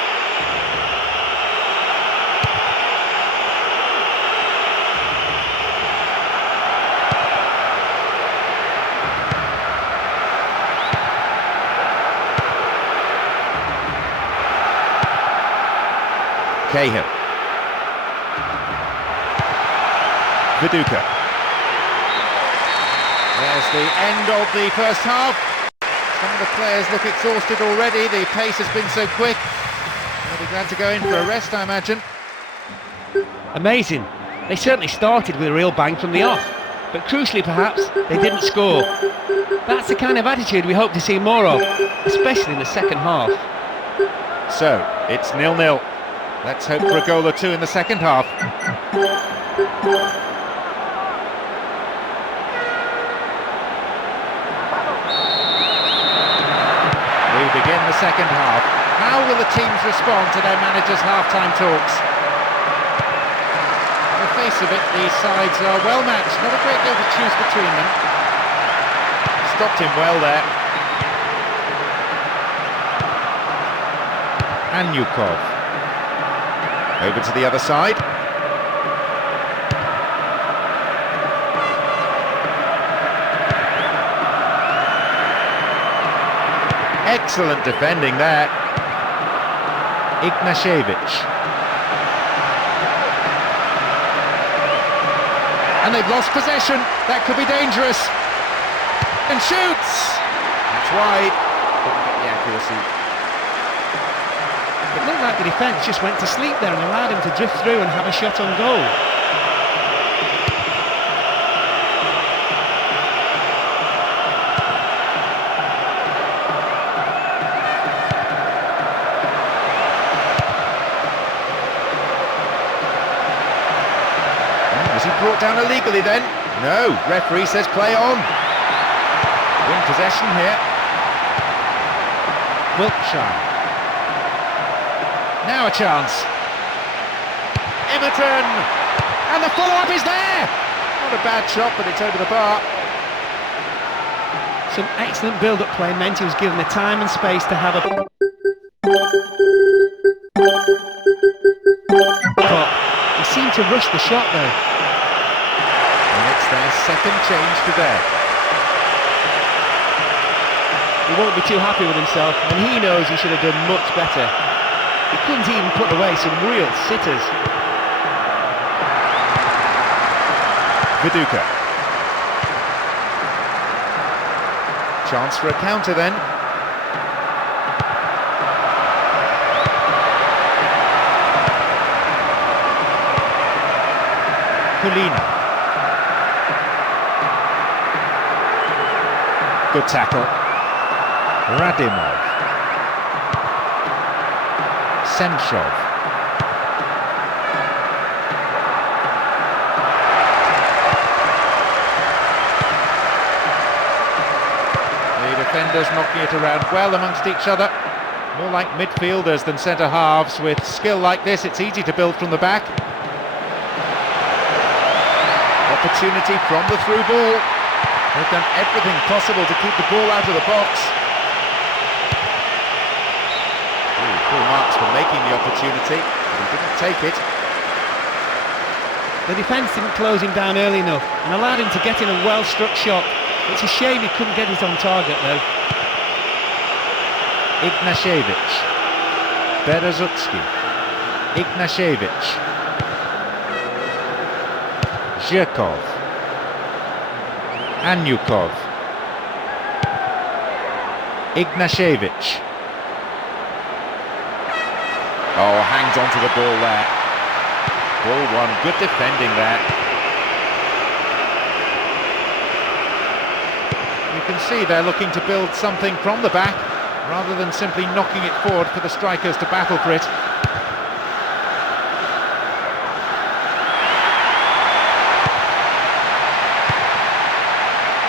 Cahill. Viduka. There's the end of the first half. Some of the players look exhausted already. The pace has been so quick. They'll be glad to go in for a rest, I imagine. Amazing. They certainly started with a real bang from the off, but crucially perhaps, they didn't score. That's the kind of attitude we hope to see more of, especially in the second half. So, it's 0-0. Let's hope for a goal or two in the second half. We begin the second half. How will the teams respond to their manager's half-time talks? On the face of it, these sides are well matched. Not a great deal to choose between them. Stopped him well there. Anyukov. Over to the other side. Excellent defending there. Ignashevich. And they've lost possession. That could be dangerous. And shoots! That's wide. Couldn't get the accuracy. It looked like the defence just went to sleep there and allowed him to drift through and have a shot on goal. Was he brought down illegally then? No, referee says play on. Win possession here. Wiltshire. Now a chance. Emerton! And the follow-up is there! Not a bad shot, but it's over the bar. Some excellent build-up play meant he was given the time and space to have a... But he seemed to rush the shot though. And it's their second change today. He won't be too happy with himself, and he knows he should have done much better. He couldn't even put away some real sitters. Viduka. Chance for a counter then. Kulina. Good tackle. Radimov. Semshov. The defenders knocking it around well amongst each other. More like midfielders than centre-halves. With skill like this, it's easy to build from the back. Opportunity from the through ball. They've done everything possible to keep the ball out of the box. Full marks for making the opportunity, but he didn't take it. The defence didn't close him down early enough and allowed him to get in a well-struck shot. It's a shame he couldn't get it on target though. Ignashevich. Berezutski. Ignashevich. Zhirkov. Anyukov. Ignashevich. Oh, hangs on to the ball there. Ball one, good defending there. You can see they're looking to build something from the back. rather than simply knocking it forward for the strikers to battle for it.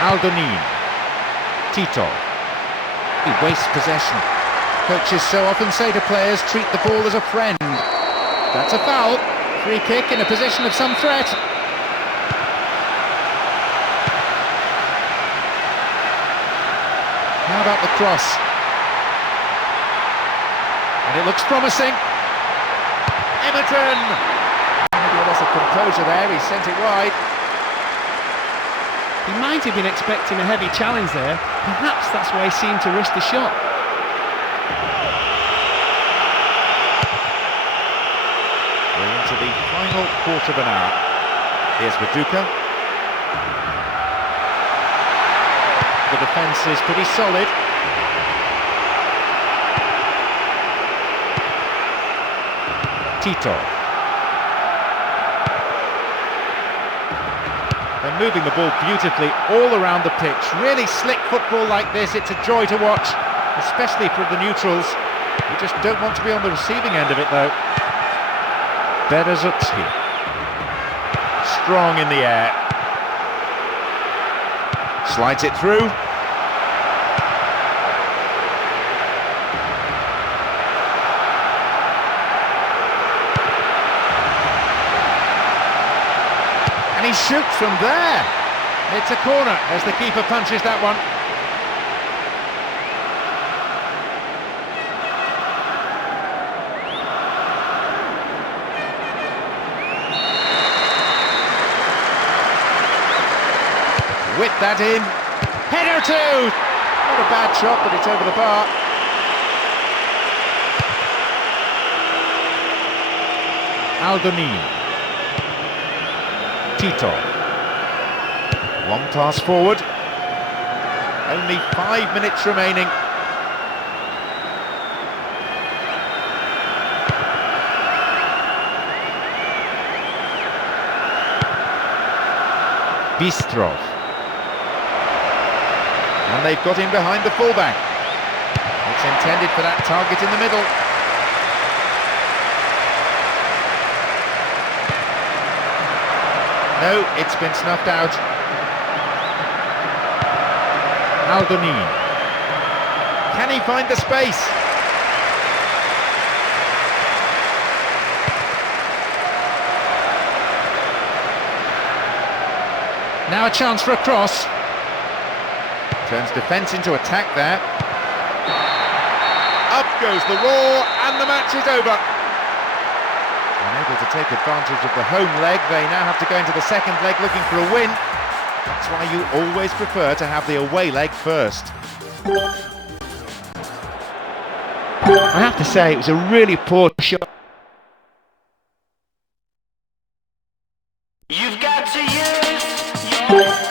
Aldonin, Tito, he wastes possession. Coaches so often say to players, treat the ball as a friend. That's a foul. Free kick in a position of some threat. How about the cross? And it looks promising. Emerton! Maybe a loss of composure there, he sent it wide. He might have been expecting a heavy challenge there. Perhaps that's why he seemed to rush the shot. We're into the final quarter of an hour. Here's Viduka. The defence is pretty solid. Tito. They're moving the ball beautifully all around the pitch. Really slick football like this, it's a joy to watch, especially for the neutrals. You just don't want to be on the receiving end of it though. Berezutski. Strong in the air. Slides it through. And he shoots from there. It's a corner as the keeper punches that one. Whip that in. Header too! Not a bad shot, but it's over the bar. Aldonin. Tito. Long pass forward. Only 5 minutes remaining. Bistrov. And they've got him behind the fullback. It's intended for that target in the middle. No, it's been snuffed out. Aldonin. Can he find the space? Now a chance for a cross. Turns defence into attack there. Up goes the roar, and the match is over. Unable to take advantage of the home leg, they now have to go into the second leg looking for a win. That's why you always prefer to have the away leg first. I have to say, it was a really poor shot. You've got to use your head.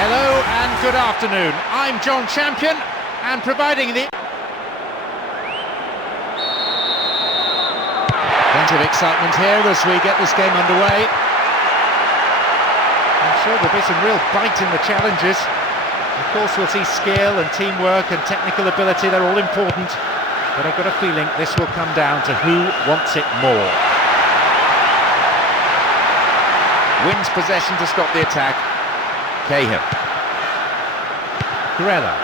Hello and good afternoon. I'm John Champion, and providing the... Plenty of excitement here as we get this game underway. I'm sure there'll be some real bite in the challenges. Of course we'll see skill and teamwork and technical ability, they're all important. But I've got a feeling this will come down to who wants it more. Wins possession to stop the attack. Cahill. Corella.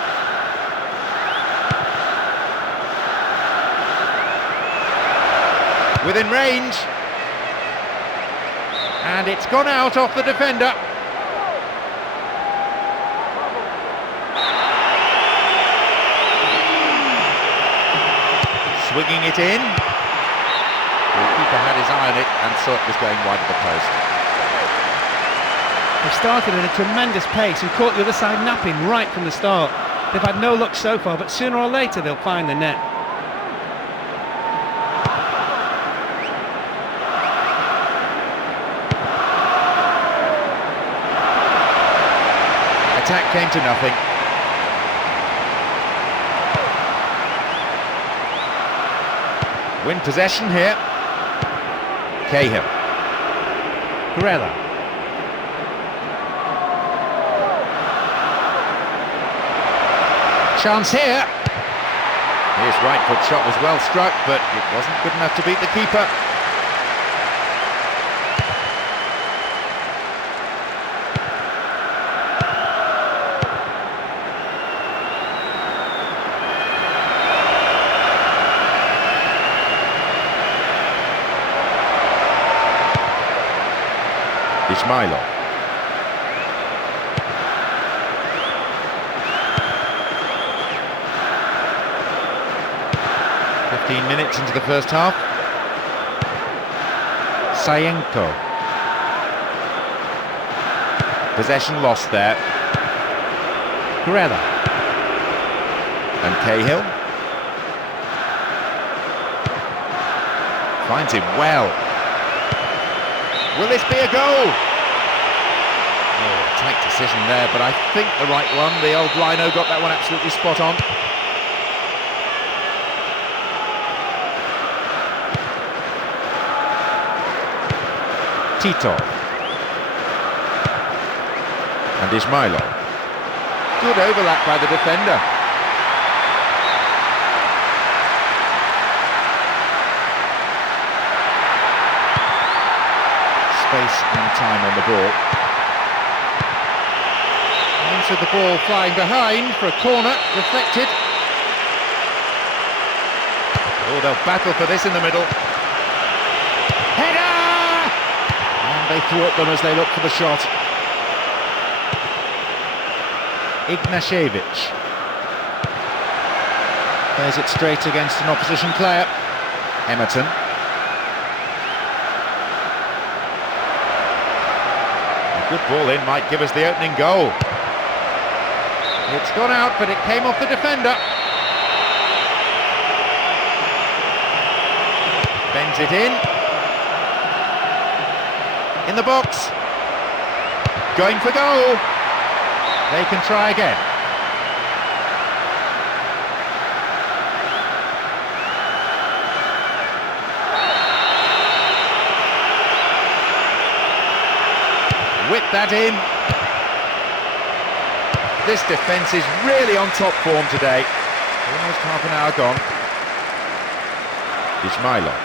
Within range. And it's gone out off the defender. Swinging it in. The keeper had his eye on it and saw it was going wide of the post. They've started at a tremendous pace and caught the other side napping right from the start. They've had no luck so far, but sooner or later they'll find the net. Attack came to nothing. Win possession here. Cahill. Corella. Chance here. His right foot shot was well struck, but it wasn't good enough to beat the keeper. Ismailov. Minutes into the first half. Sayenko. Possession lost there. Corella. And Cahill finds him well. Will this be a goal? Oh, tight decision there, but I think the right one. The old Lino got that one absolutely spot on. Tito. And Ismailov. Good overlap by the defender. Space and time on the ball. Into the ball flying behind for a corner, deflected. Oh, they'll battle for this in the middle. Header! And they thwart them as they look for the shot. Ignashevich. Plays it straight against an opposition player. Emerton. A good ball in might give us the opening goal. It's gone out, but it came off the defender. Bends it in. In the box. Going for goal. They can try again. Whip that in. This defence is really on top form today. Almost half an hour gone. Ismailov.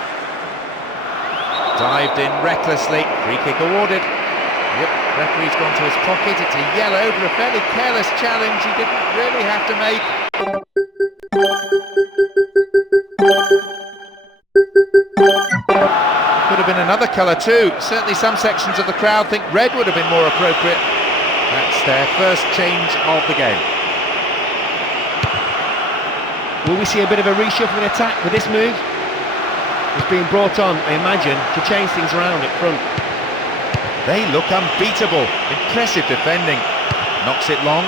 Dived in recklessly. Free kick awarded. Yep, referee's gone to his pocket. It's a yellow for a fairly careless challenge he didn't really have to make. Could have been another colour too. Certainly some sections of the crowd think red would have been more appropriate. That's their first change of the game. Will we see a bit of a reshuffling attack with this move? It's being brought on, I imagine, to change things around up front. They look unbeatable. Impressive defending. Knocks it long.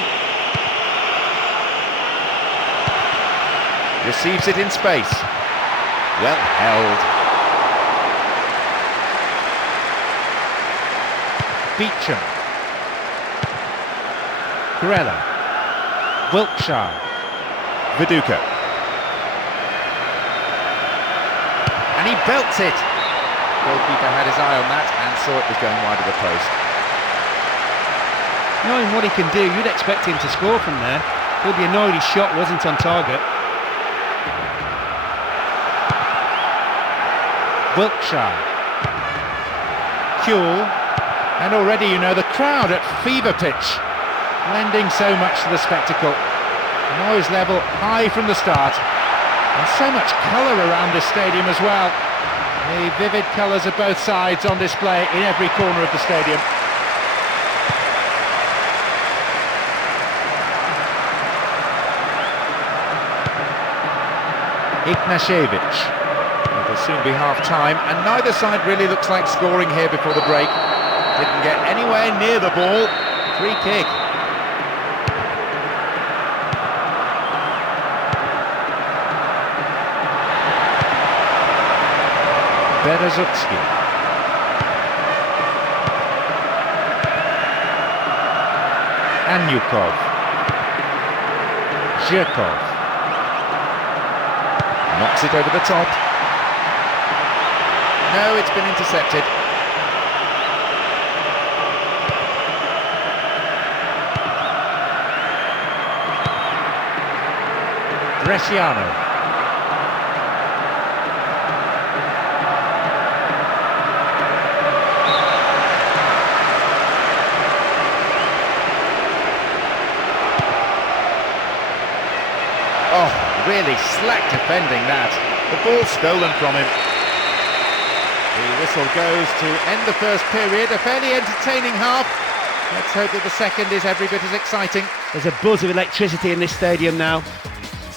Receives it in space. Well held. Beecham. Corella. Wiltshire. Viduka. And he belts it. Goalkeeper had his eye on that and saw it was going wide of the post. Knowing what he can do, you'd expect him to score from there. He'll be annoyed his shot wasn't on target. Wiltshire. Kuhl. And already, you know, the crowd at fever pitch, lending so much to the spectacle. Noise level high from the start, and so much colour around this stadium as well. The vivid colours of both sides on display in every corner of the stadium. Ignashevich. It'll soon be half-time, and neither side really looks like scoring here before the break. Didn't get anywhere near the ball. Free kick. Berezutski. Anyukov. Zhirkov. Knocks it over the top. No, it's been intercepted. Bresciano. Oh, really slack defending that. The ball stolen from him. The whistle goes to end the first period. A fairly entertaining half. Let's hope that the second is every bit as exciting. There's a buzz of electricity in this stadium now.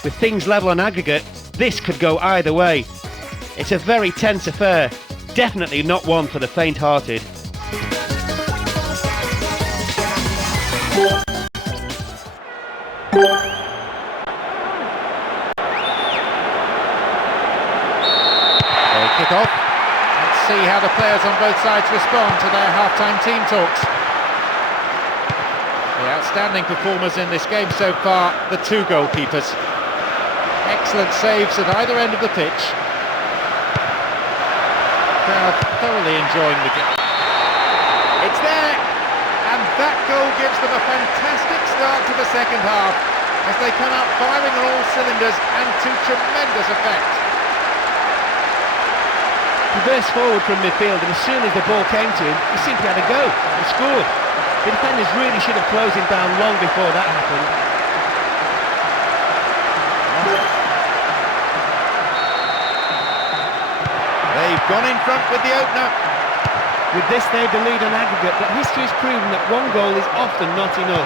With things level on aggregate, this could go either way. It's a very tense affair. Definitely not one for the faint-hearted. Kick off. Let's see how the players on both sides respond to their half-time team talks. The outstanding performers in this game so far, the two goalkeepers. Excellent saves at either end of the pitch. Crowd thoroughly enjoying the game. It's there, and that goal gives them a fantastic start to the second half as they come out firing on all cylinders and to tremendous effect. He burst forward from midfield, and as soon as the ball came to him, he simply had a go and scored. The defenders really should have closed him down long before that happened. They've gone in front with the opener. With this, they've the lead on aggregate, but history has proven that one goal is often not enough.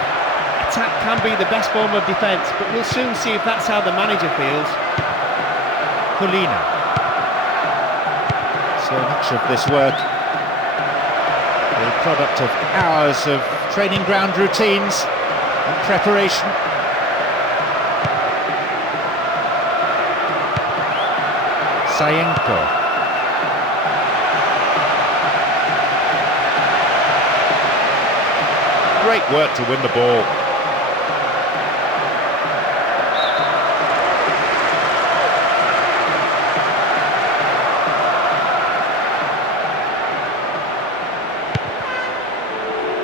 Attack can be the best form of defence, but we'll soon see if that's how the manager feels. Colina. So much of this work, the product of hours of training ground routines and preparation. Sayenko. Great work to win the ball.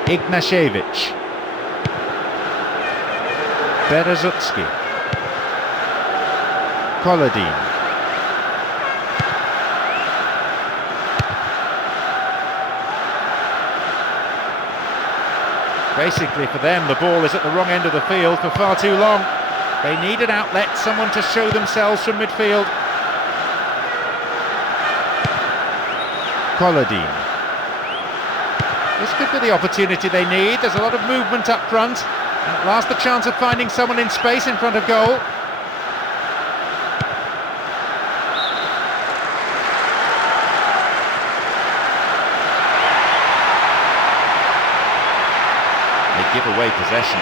Ignashevich. Berezutski. Kolodin. Basically for them, the ball is at the wrong end of the field for far too long. They need an outlet, someone to show themselves from midfield. Kolodin. This could be the opportunity they need. There's a lot of movement up front. And at last the chance of finding someone in space in front of goal. They give away possession.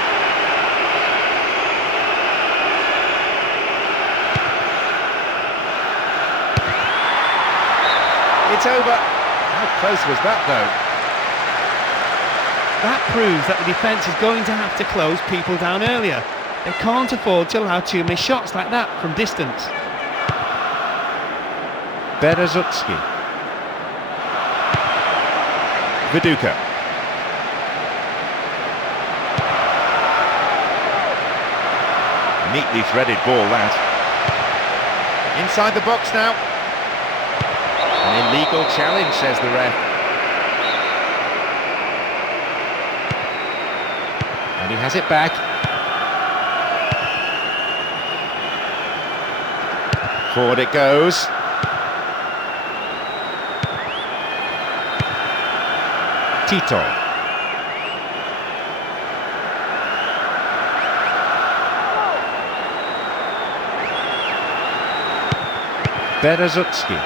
It's over. How close was that though? That proves that the defence is going to have to close people down earlier. They can't afford to allow too many shots like that from distance. Berezutski. Viduka. Neatly threaded ball, that. Inside the box now. An illegal challenge, says the ref. And he has it back. Forward it goes. Tito. Berezutski.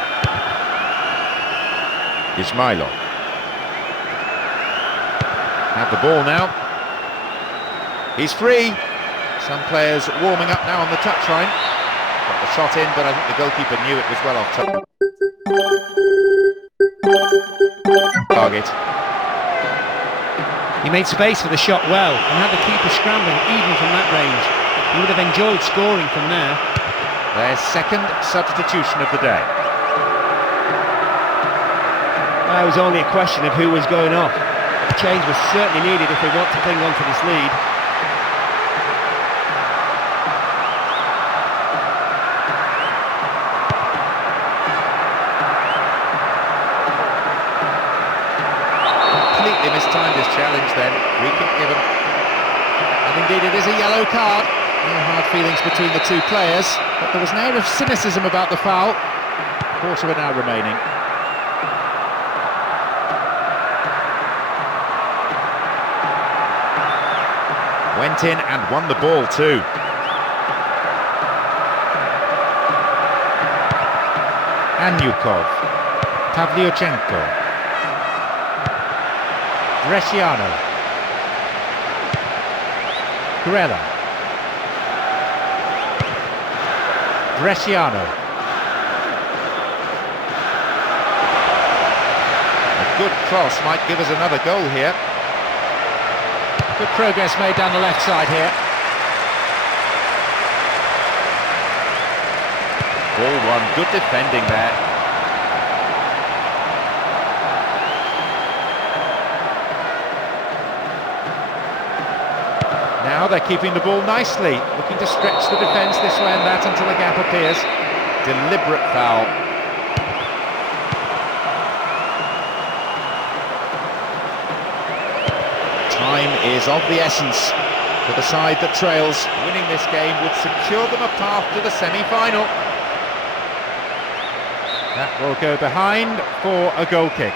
Ismailov. Have the ball now. He's free. Some players warming up now on the touchline. Got the shot in, but I think the goalkeeper knew it was well off target. He made space for the shot well and had the keeper scrambling even from that range. He would have enjoyed scoring from there. Their second substitution of the day. It was only a question of who was going off. A change was certainly needed if they want to cling on to this lead. Completely mistimed his challenge then. Free kick given. And indeed it is a yellow card. No hard feelings between the two players, but there was an air of cynicism about the foul. Quarter of an hour remaining. Went in and won the ball too. Anyukov, Pavlyuchenko, Bresciano, Grella, Bresciano. A good cross might give us another goal here. Good progress made down the left side here. Ball won, good defending there. Now they're keeping the ball nicely, looking to stretch the defence this way and that until a gap appears. Deliberate foul. Time is of the essence for the side that trails. Winning this game would secure them a path to the semi-final. That will go behind for a goal kick.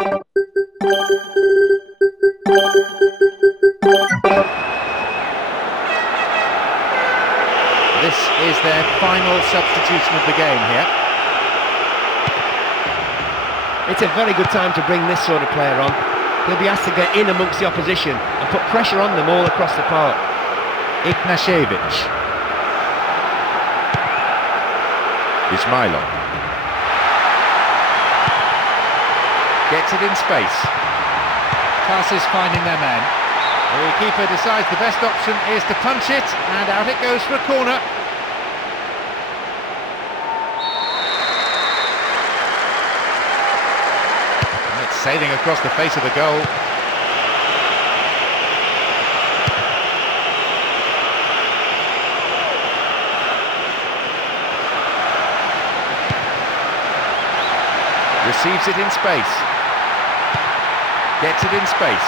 This is their final substitution of the game here. It's a very good time to bring this sort of player on. He'll be asked to get in amongst the opposition and put pressure on them all across the park. Ignashevich. Ismailov. Gets it in space. Passes finding their man. The keeper decides the best option is to punch it, and out it goes for a corner. And it's sailing across the face of the goal. Receives it in space. Gets it in space.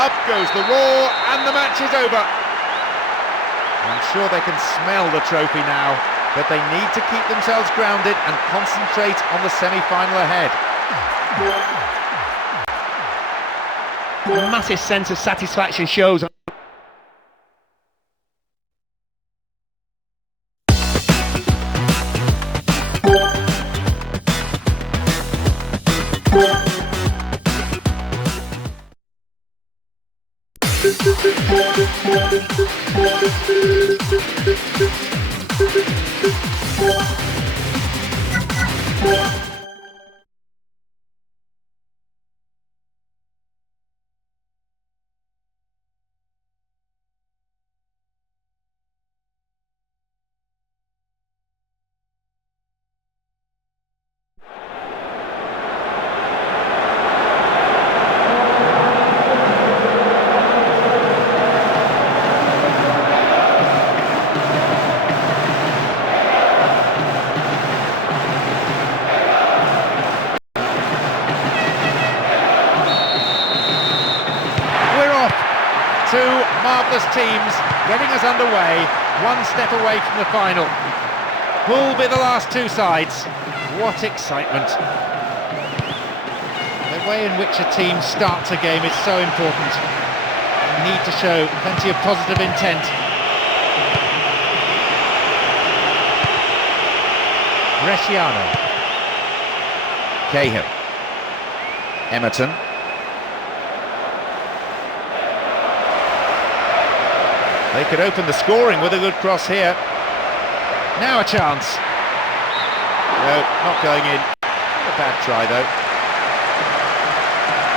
Up goes the roar, and the match is over. I'm sure they can smell the trophy now, but they need to keep themselves grounded and concentrate on the semi-final ahead. A massive sense of satisfaction shows. Two marvellous teams getting us underway, one step away from the final. Who'll be the last two sides? What excitement. They The way in which a team starts a game is so important. You need to show plenty of positive intent. Bresciano. Cahill. Emerton. They could open the scoring with a good cross here. Now a chance. No, not going in. Not a bad try though.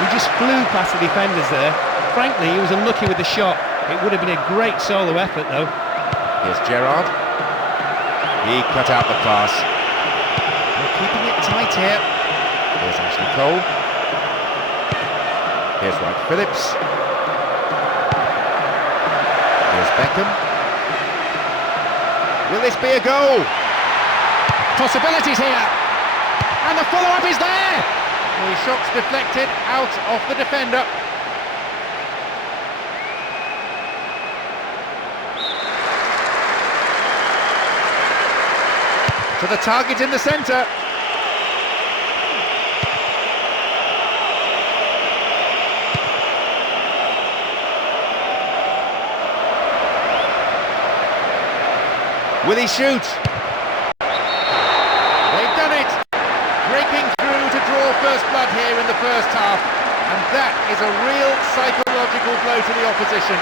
He just flew past the defenders there. Frankly, he was unlucky with the shot. It would have been a great solo effort though. Here's Gerrard. He cut out the pass. They're keeping it tight here. Here's Ashley Cole. Here's Wright Phillips. Here's Beckham. Will this be a goal? Possibilities here. And the follow-up is there. The shot's deflected out of the defender. To the target in the centre. Will he shoot? They've done it! Breaking through to draw first blood here in the first half. And that is a real psychological blow to the opposition.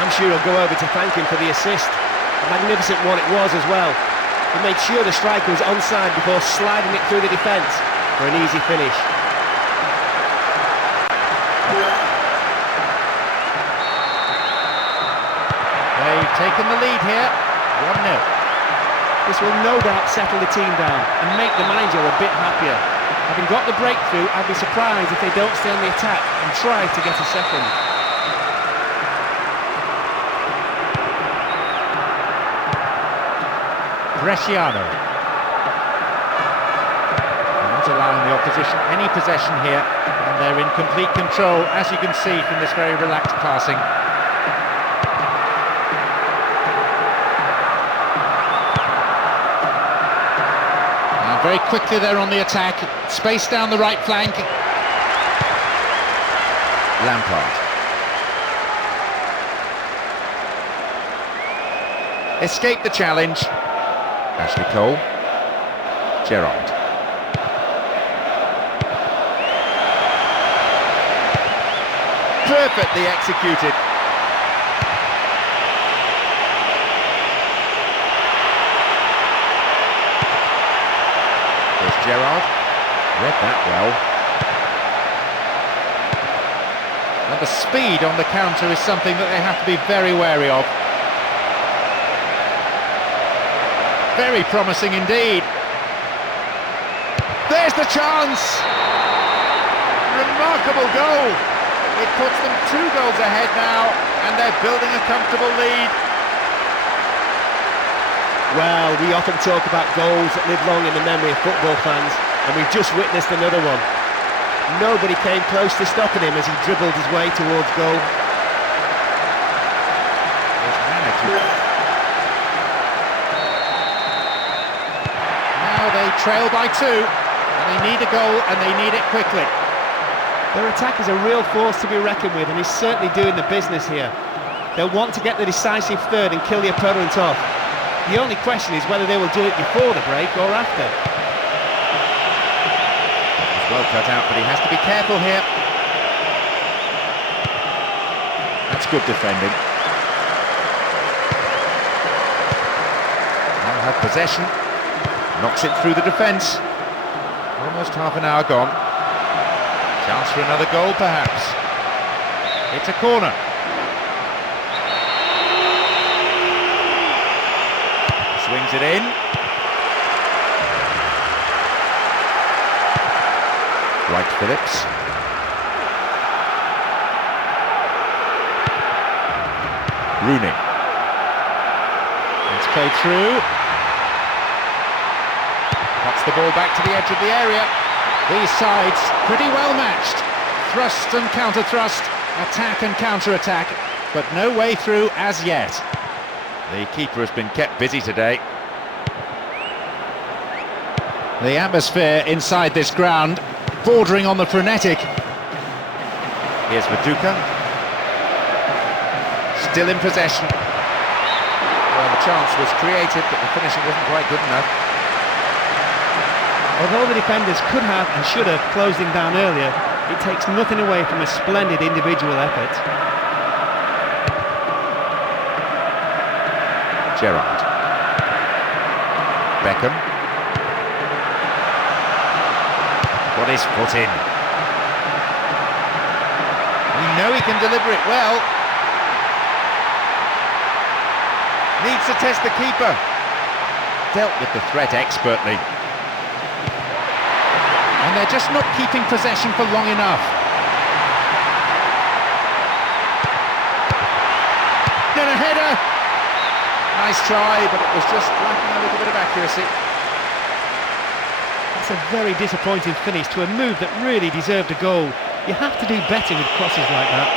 I'm sure he'll go over to thank him for the assist. A magnificent one it was as well. He made sure the striker was onside before sliding it through the defence for an easy finish. They've taken the lead here, 1-0. This will no doubt settle the team down and make the manager a bit happier. Having got the breakthrough, I'd be surprised if they don't stay on the attack and try to get a second. Bresciano. Not allowing the opposition any possession here, and they're in complete control, as you can see from this very relaxed passing. And very quickly they're on the attack, space down the right flank. Lampard. Escaped the challenge. Ashley Cole. Gerrard. Perfectly executed. There's Gerrard. Read that well. And the speed on the counter is something that they have to be very wary of. Very promising indeed. There's the chance! Remarkable goal! It puts them 2 goals ahead now, and they're building a comfortable lead. Well, we often talk about goals that live long in the memory of football fans, and we've just witnessed another one. Nobody came close to stopping him as he dribbled his way towards goal. There's Manager. Now they trail by 2, and they need a goal, and they need it quickly. Their attack is a real force to be reckoned with, and he's certainly doing the business here. They'll want to get the decisive third and kill the opponent off. The only question is whether they will do it before the break or after. It's well cut out, but he has to be careful here. That's good defending. Now have possession. Knocks it through the defence. Almost half an hour gone. Chance for another goal, perhaps. It's a corner. Swings it in. Wright Phillips. Rooney. It's played through. Cuts the ball back to the edge of the area. These sides pretty well matched. Thrust and counter-thrust, attack and counter-attack, but no way through as yet. The keeper has been kept busy today. The atmosphere inside this ground, bordering on the frenetic. Here's Viduka. Still in possession. Well, the chance was created, but the finishing wasn't quite good enough. Although the defenders could have and should have closed him down earlier, it takes nothing away from a splendid individual effort. Gerrard. Beckham. Got his foot in. We know he can deliver it well. Needs to test the keeper. Dealt with the threat expertly. And they're just not keeping possession for long enough. Then a header! Nice try, but it was just lacking a little bit of accuracy. That's a very disappointing finish to a move that really deserved a goal. You have to do better with crosses like that.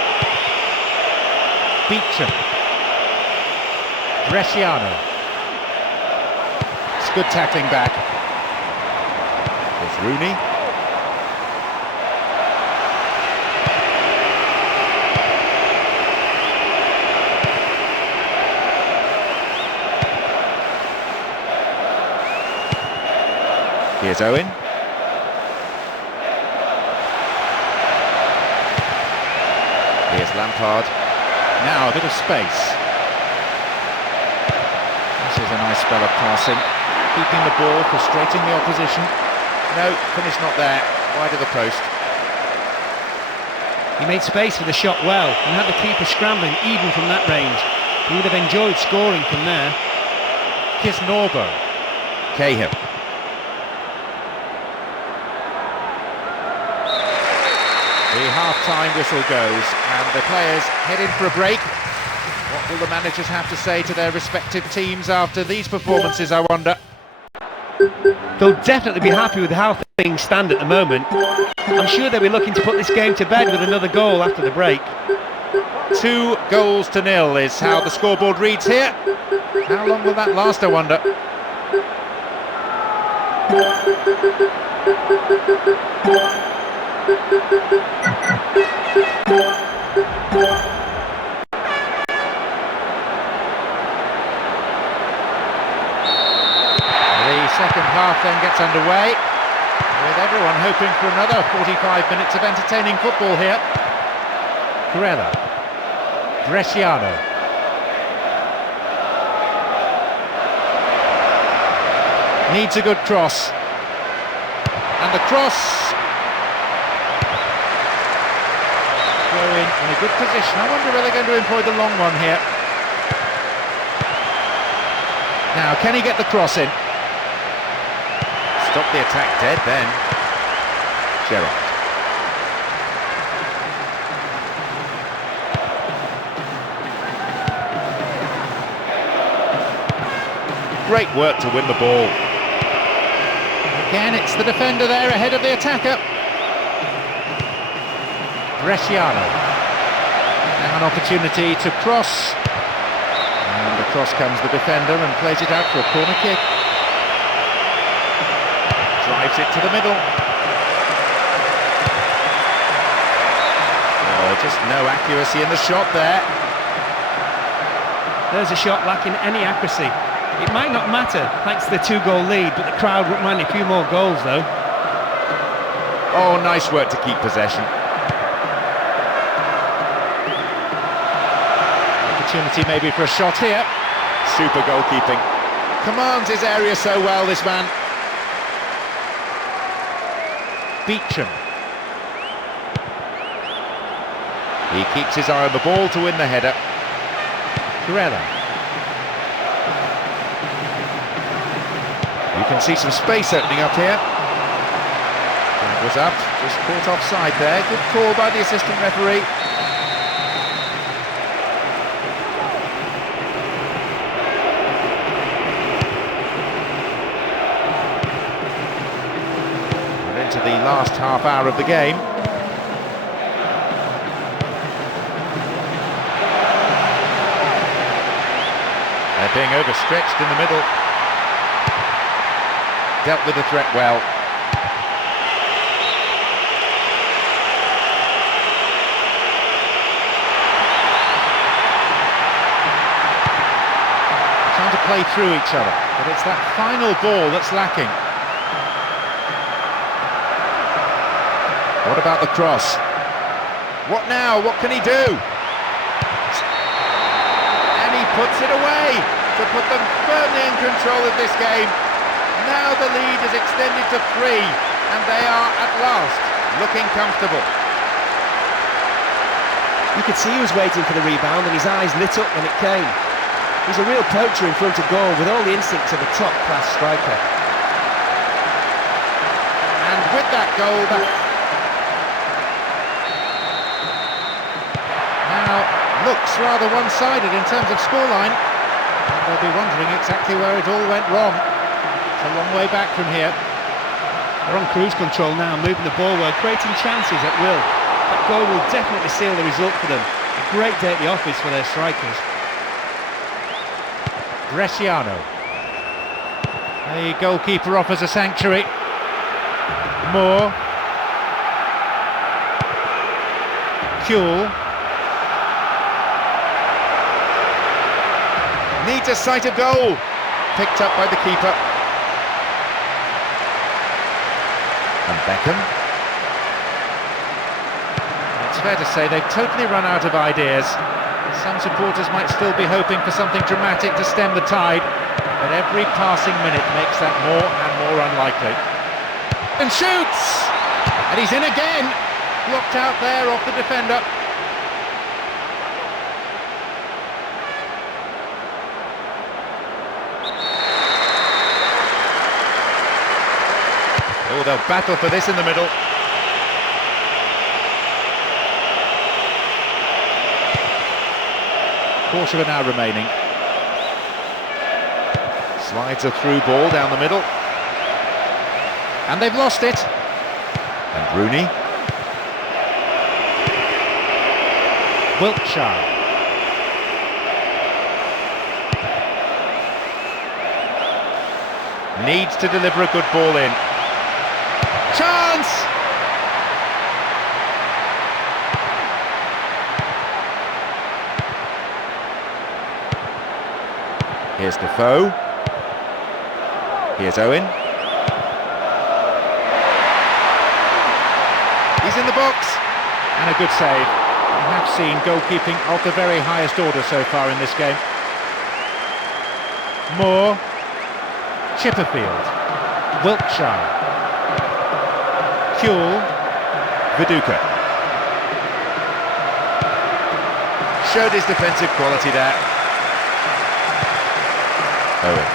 Beecham. Bresciano. It's good tackling back. There's Rooney. Here's Owen. Here's Lampard. Now a bit of space. This is a nice spell of passing, keeping the ball, frustrating the opposition. No, finish not there. Wide of the post. He made space for the shot well and had the keeper scrambling even from that range. He would have enjoyed scoring from there. Here's Norbo. Cahill. The half-time whistle goes and the players head in for a break. What will the managers have to say to their respective teams after these performances, I wonder? They'll definitely be happy with how things stand at the moment. I'm sure they'll be looking to put this game to bed with another goal after the break. 2-0 is how the scoreboard reads here. How long will that last, I wonder? The second half then gets underway, with everyone hoping for another 45 minutes of entertaining football here. Corella. Bresciano. Needs a good cross. And the cross... in a good position. I wonder whether they're going to employ the long one here. Now, can he get the cross in? Stop the attack dead then. Gerrard. Great work to win the ball. Again, it's the defender there ahead of the attacker. Bresciano. Now an opportunity to cross. And across comes the defender and plays it out for a corner kick. Drives it to the middle. Oh, just no accuracy in the shot there. There's a shot lacking any accuracy. It might not matter thanks to the 2-goal lead, but the crowd wouldn't mind a few more goals though. Oh, nice work to keep possession. Opportunity maybe for a shot here. Super goalkeeping. Commands his area so well, this man. Beecham. He keeps his eye on the ball to win the header. Corella. You can see some space opening up here. Flag was up, just caught offside there. Good call by the assistant referee. We're into the last half hour of the game. They're being overstretched in the middle. Dealt with the threat well. Trying to play through each other, but it's that final ball that's lacking. What about the cross? What now? What can he do? And he puts it away to put them firmly in control of this game. Now the lead is extended to 3, and they are at last looking comfortable. You could see he was waiting for the rebound and his eyes lit up when it came. He's a real poacher in front of goal with all the instincts of a top-class striker. And with that goal, Now looks rather one-sided in terms of scoreline. And they'll be wondering exactly where it all went wrong. It's a long way back from here. They're on cruise control now, moving the ball well, creating chances at will. That goal will definitely seal the result for them. A great day at the office for their strikers. Bresciano. The goalkeeper offers a sanctuary. Moore. Kuhl. needs a sight of goal. Picked up by the keeper. And Beckham. It's fair to say they've totally run out of ideas. Some supporters might still be hoping for something dramatic to stem the tide, but every passing minute makes that more and more unlikely. And shoots! And he's in again! Blocked out there off the defender. Oh, they'll battle for this in the middle. Quarter of an hour remaining. Slides a through ball down the middle. And they've lost it. And Rooney. Wiltshire. Needs to deliver a good ball in. Chance! Here's Defoe. Here's Owen. He's in the box. And a good save. We have seen goalkeeping of the very highest order so far in this game. Moore. Chipperfield. Wiltshire. Kuhl. Viduka. Showed his defensive quality there. Owen.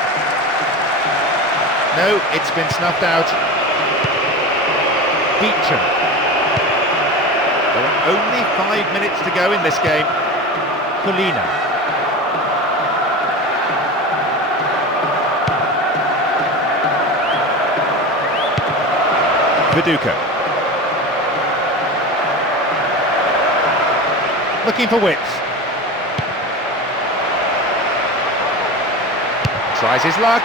No, it's been snuffed out. Beecham. There are only 5 minutes to go in this game. Colina. Viduka. Looking for width. Tries his luck.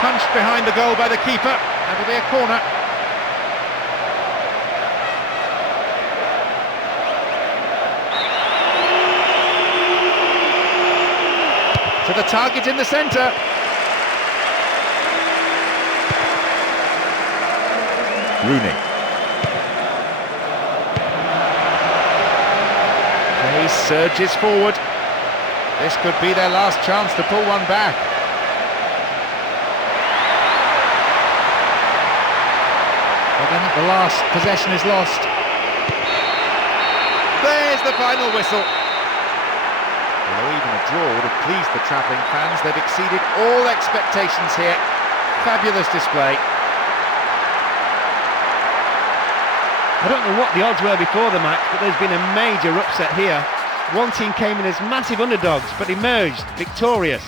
Punched behind the goal by the keeper. That'll be a corner. To the target in the centre. Rooney. He surges forward. This could be their last chance to pull one back. But then the last possession is lost. There's the final whistle. Although even a draw would have pleased the travelling fans, they've exceeded all expectations here. Fabulous display. I don't know what the odds were before the match, but there's been a major upset here. One team came in as massive underdogs, but emerged victorious.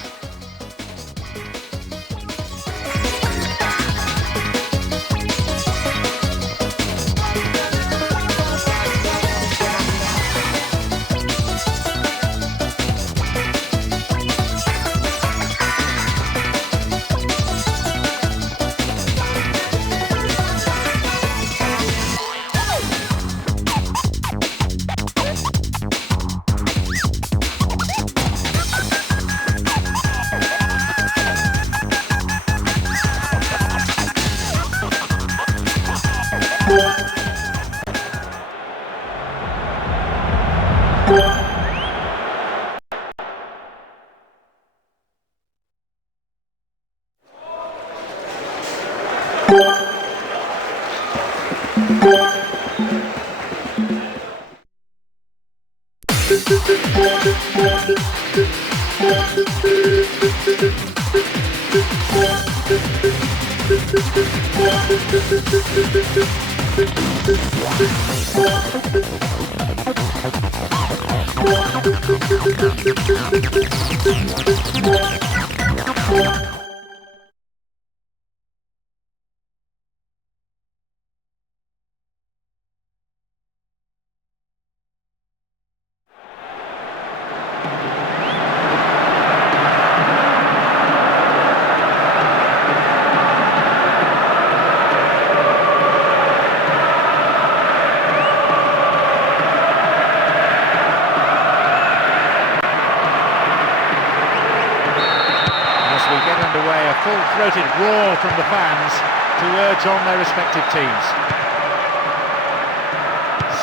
A full-throated roar from the fans to urge on their respective teams.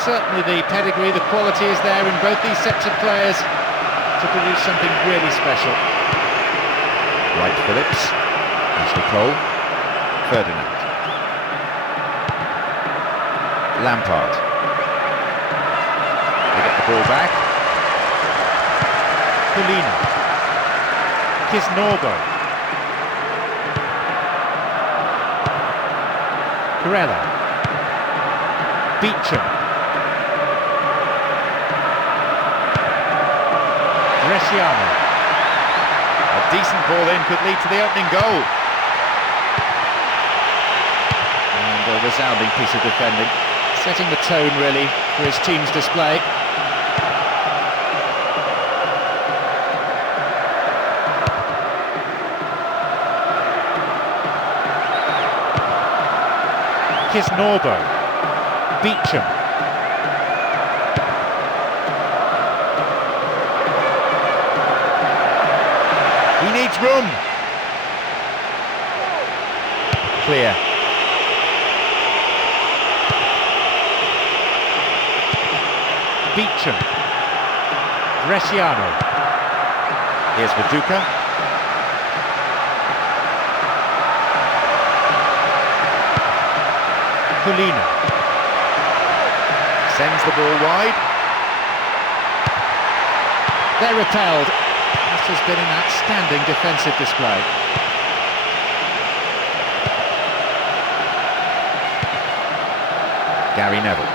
Certainly the pedigree, the quality is there in both these sets of players to produce something really special. Wright Phillips, Ashley Cole, Ferdinand, Lampard. They get the ball back. Colina, Kisnorbo, Corella, Beecham, Bresciano. A decent ball in could lead to the opening goal. And a resounding piece of defending, setting the tone really for his team's display. Kisnorbo, Beecham, He needs room. clear. Beecham, Bresciano, Here's Viduka. Colina, Sends the ball wide. they're repelled. This has been an outstanding defensive display. Gary Neville.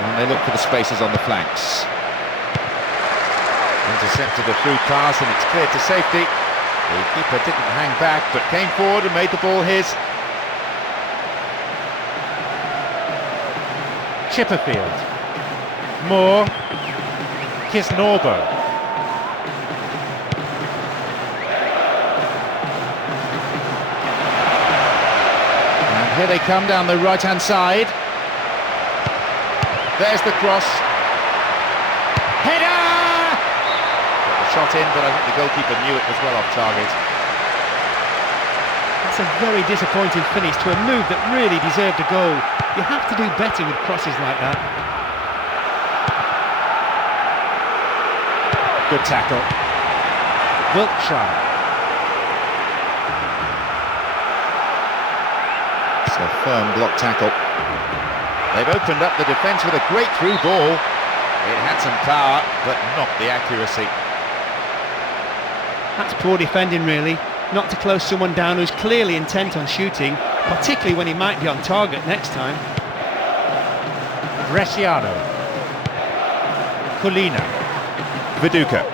And they look for the spaces on the flanks. Intercepted a through pass and it's cleared to safety. The keeper didn't hang back but came forward and made the ball his. Chipperfield, Moore, Kisnorbo, and here they come down the right-hand side. There's the cross. Header! Got the shot in, but I think the goalkeeper knew it was well off target. That's a very disappointing finish to a move that really deserved a goal. You have to do better with crosses like that. Good tackle. Wiltshire. It's a firm block tackle. They've opened up the defence with a great through ball. It had some power, but not the accuracy. That's poor defending, really. Not to close someone down who's clearly intent on shooting, particularly when he might be on target next time. Bresciano. Colina. Viduka.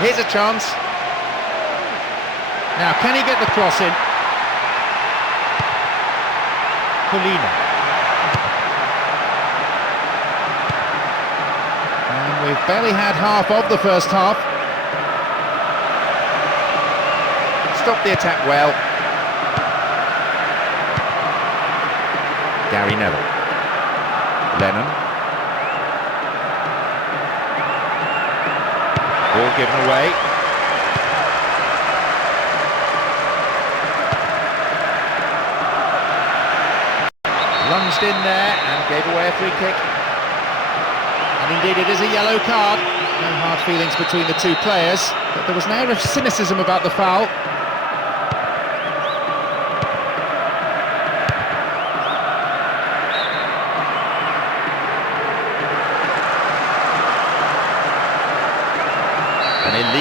Here's a chance. Now, can he get the cross in? Colina. And we've barely had half of the first half. Stopped the attack well. Gary Neville. Lennon. Ball given away. Lunged in there and gave away a free kick. And indeed it is a yellow card. No hard feelings between the two players, but there was an air of cynicism about the foul.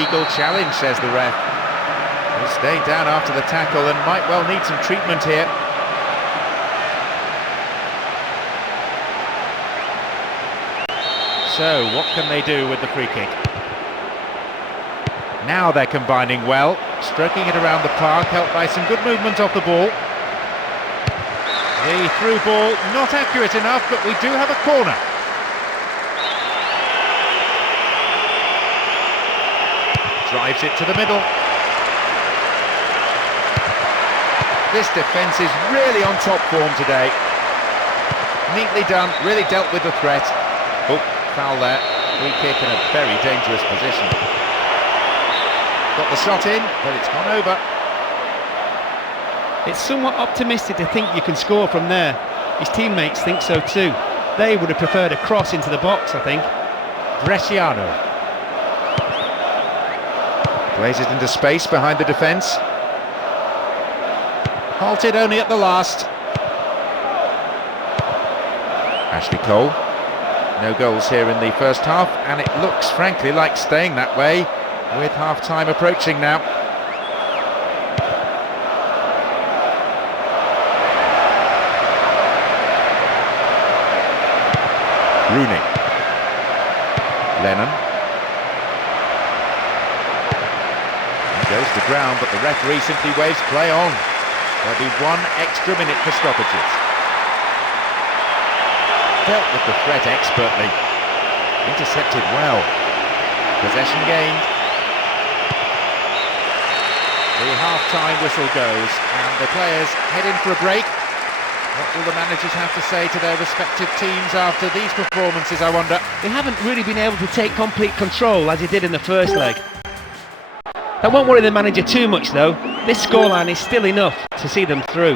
illegal challenge, says the ref. He stayed down after the tackle and might well need some treatment here. So, what can they do with the free kick? Now they're combining well, stroking it around the park, helped by some good movement off the ball. The through ball, not accurate enough, but we do have a corner. Drives it to the middle. This defence is really on top form today. Neatly done, really dealt with the threat. Oh, foul there. Free kick in a very dangerous position. Got the shot in, but it's gone over. It's somewhat optimistic to think you can score from there. His teammates think so too. They would have preferred a cross into the box, I think. Bresciano plays it into space behind the defence. Halted only at the last. Ashley Cole. No goals here in the first half, and it looks frankly like staying that way with half-time approaching now. Rooney. Lennon. He goes to ground, but the referee simply waves play on. There'll be 1 extra minute for stoppages. Dealt with the threat expertly. Intercepted well. Possession gained. The half-time whistle goes, and the players head in for a break. What will the managers have to say to their respective teams after these performances, I wonder? They haven't really been able to take complete control as he did in the first leg. That won't worry the manager too much though. This scoreline is still enough to see them through.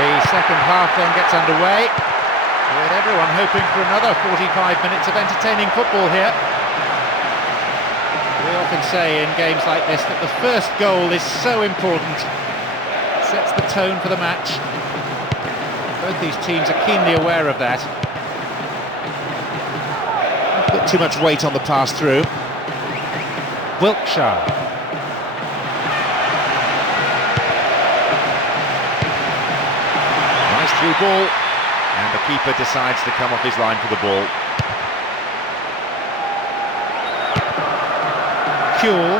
The second half then gets underway, with everyone hoping for another 45 minutes of entertaining football here. We often say in games like this that the first goal is so important. Sets the tone for the match. Both these teams are keenly aware of that. Put too much weight on the pass through. Wiltshire. Nice through ball, and the keeper decides to come off his line for the ball. Kuhl.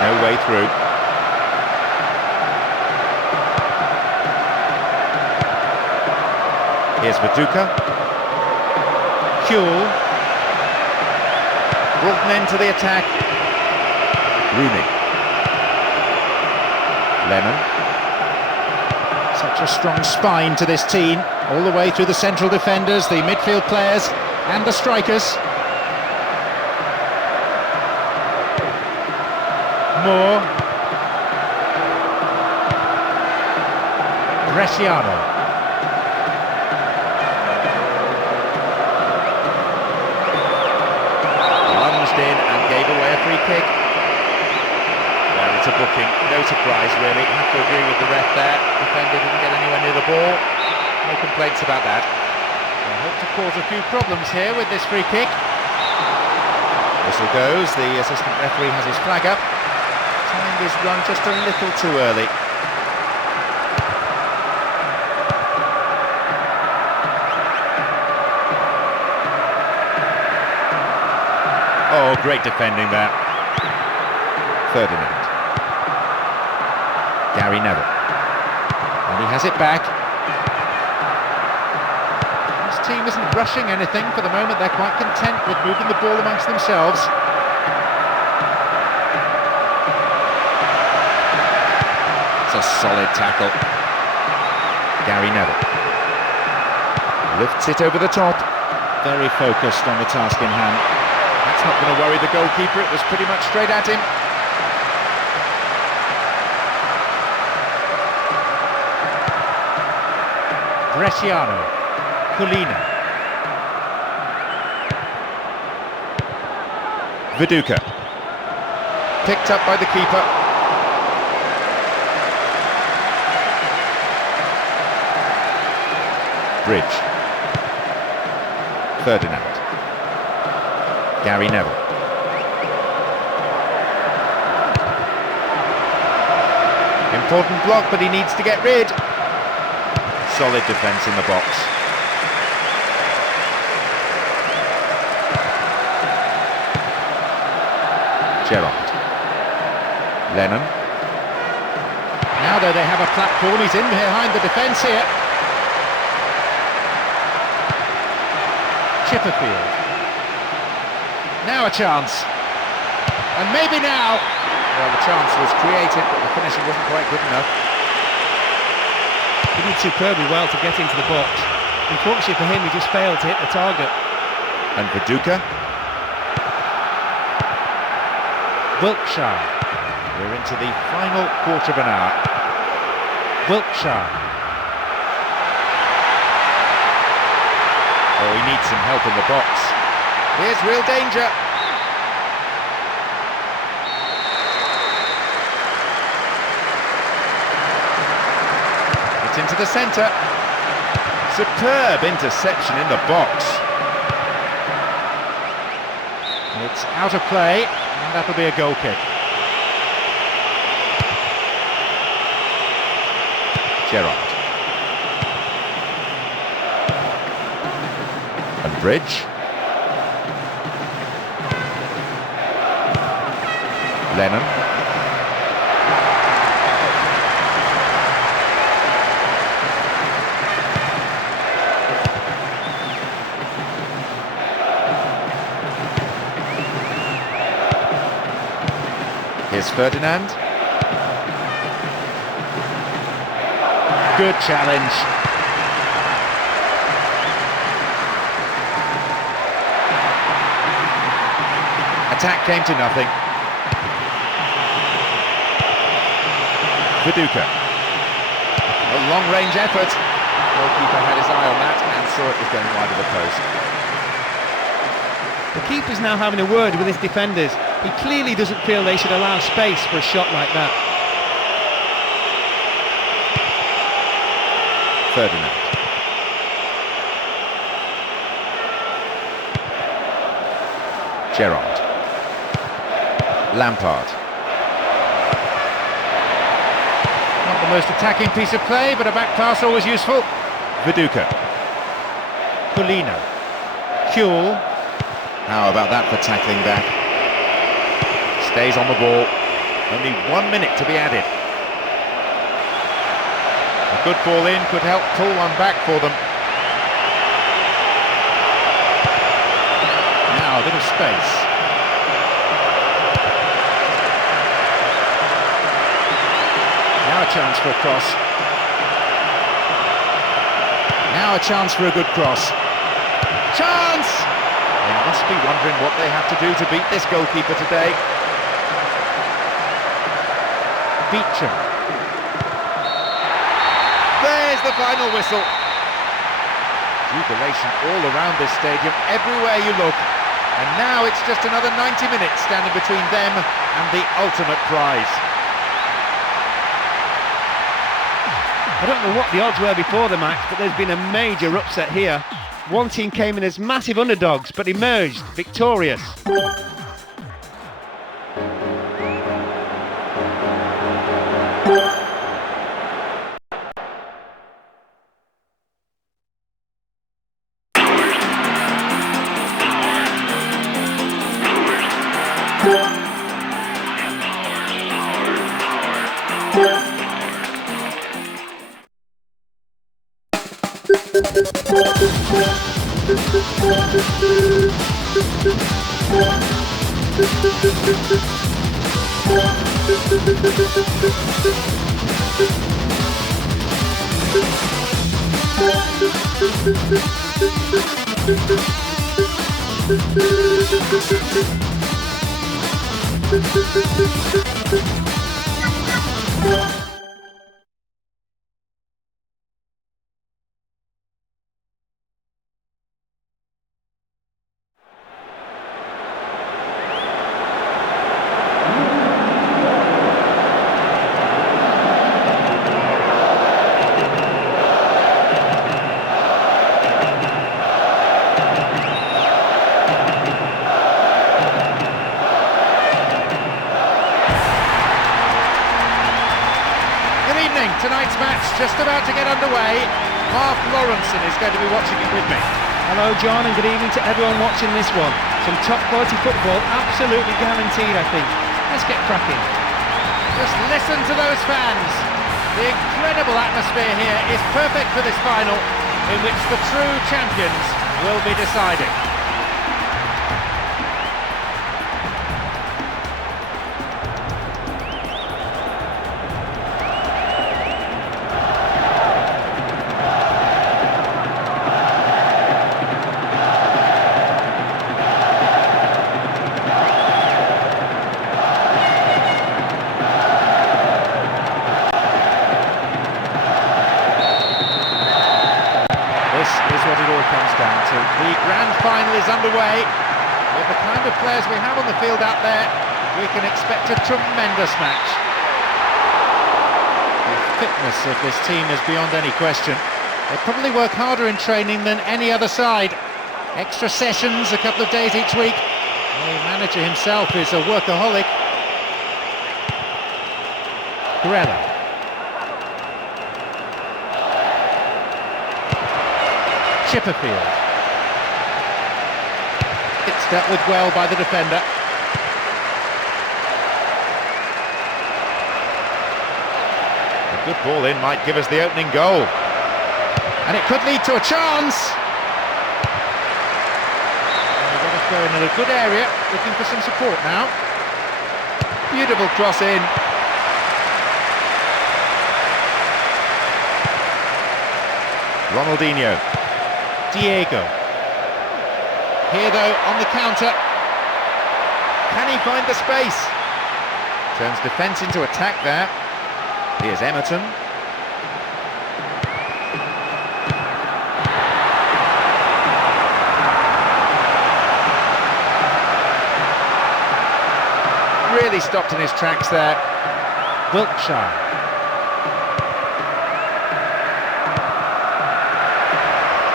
No way through. Here's Viduka. Kuhl. Brought an end to the attack. Rooney. Lennon. Such a strong spine to this team, all the way through the central defenders, the midfield players and the strikers. Moore. Bresciano. Lunged in and gave away a free kick. Well, it's a booking, no surprise really. Have to agree with the ref there. Defender didn't get anywhere near the ball. No complaints about that. I hope to cause a few problems here with this free kick. Whistle goes, the assistant referee has his flag up. Time is run just a little too early. Oh, great defending there. Ferdinand. Gary Neville. And he has it back. This team isn't rushing anything for the moment. They're quite content with moving the ball amongst themselves. It's a solid tackle. Gary Neville. Lifts it over the top. Very focused on the task in hand. That's not going to worry the goalkeeper. It was pretty much straight at him. Bresciano. Colina. Viduka. Picked up by the keeper. Bridge. Ferdinand. Gary Neville. Important block, but he needs to get rid. Solid defence in the box. Gerrard. Lennon. Now though they have a platform, he's in behind the defence here. Chipperfield. Now a chance. And maybe now. Well, the chance was created, but the finishing wasn't quite good enough. He did superbly well to get into the box. Unfortunately for him, he just failed to hit the target. And Viduka. Wiltshire. We're into the final quarter of an hour. Wiltshire. Oh, he needs some help in the box. Here's real danger. It's into the centre. Superb interception in the box. It's out of play, and that'll be a goal kick. Gerrard. And Bridge. Lennon. Here's Ferdinand. Good challenge. Attack came to nothing. Viduka. A long-range effort. Goalkeeper had his eye on that and saw it was going wide of the post. The keeper's now having a word with his defenders. He clearly doesn't feel they should allow space for a shot like that. Ferdinand. Gerrard. Lampard. Not the most attacking piece of play, but a back pass always useful. Viduka. Polino. Kuhl. How about that for tackling back? Stays on the ball. Only 1 minute to be added. A good ball in could help pull one back for them. Now a bit of space. Now a chance for a cross. Now a chance for a good cross. Chance! They must be wondering what they have to do to beat this goalkeeper today. Beecham. There's the final whistle. Jubilation all around this stadium, everywhere you look. And now it's just another 90 minutes standing between them and the ultimate prize. I don't know what the odds were before the match, but there's been a major upset here. One team came in as massive underdogs, but emerged victorious. just about to get underway. Mark Lawrenson is going to be watching it with me. Hello John, and good evening to everyone watching this one. Some top quality football, absolutely guaranteed I think. Let's get cracking. Just listen to those fans. The incredible atmosphere here is perfect for this final, in which the true champions will be decided. The grand final is underway. With the kind of players we have on the field out there, we can expect a tremendous match. The fitness of this team is beyond any question. They probably work harder in training than any other side. Extra sessions, a couple of days each week. The manager himself is a workaholic. Guerrero. Chipperfield. It's dealt with well by the defender. A good ball in might give us the opening goal. And it could lead to a chance. We've got to throw in a good area, looking for some support now. Beautiful cross in. Ronaldinho. Diego. Here though, on the counter. Can he find the space? Turns defence into attack there. Here's Emerton. Really stopped in his tracks there. Wiltshire.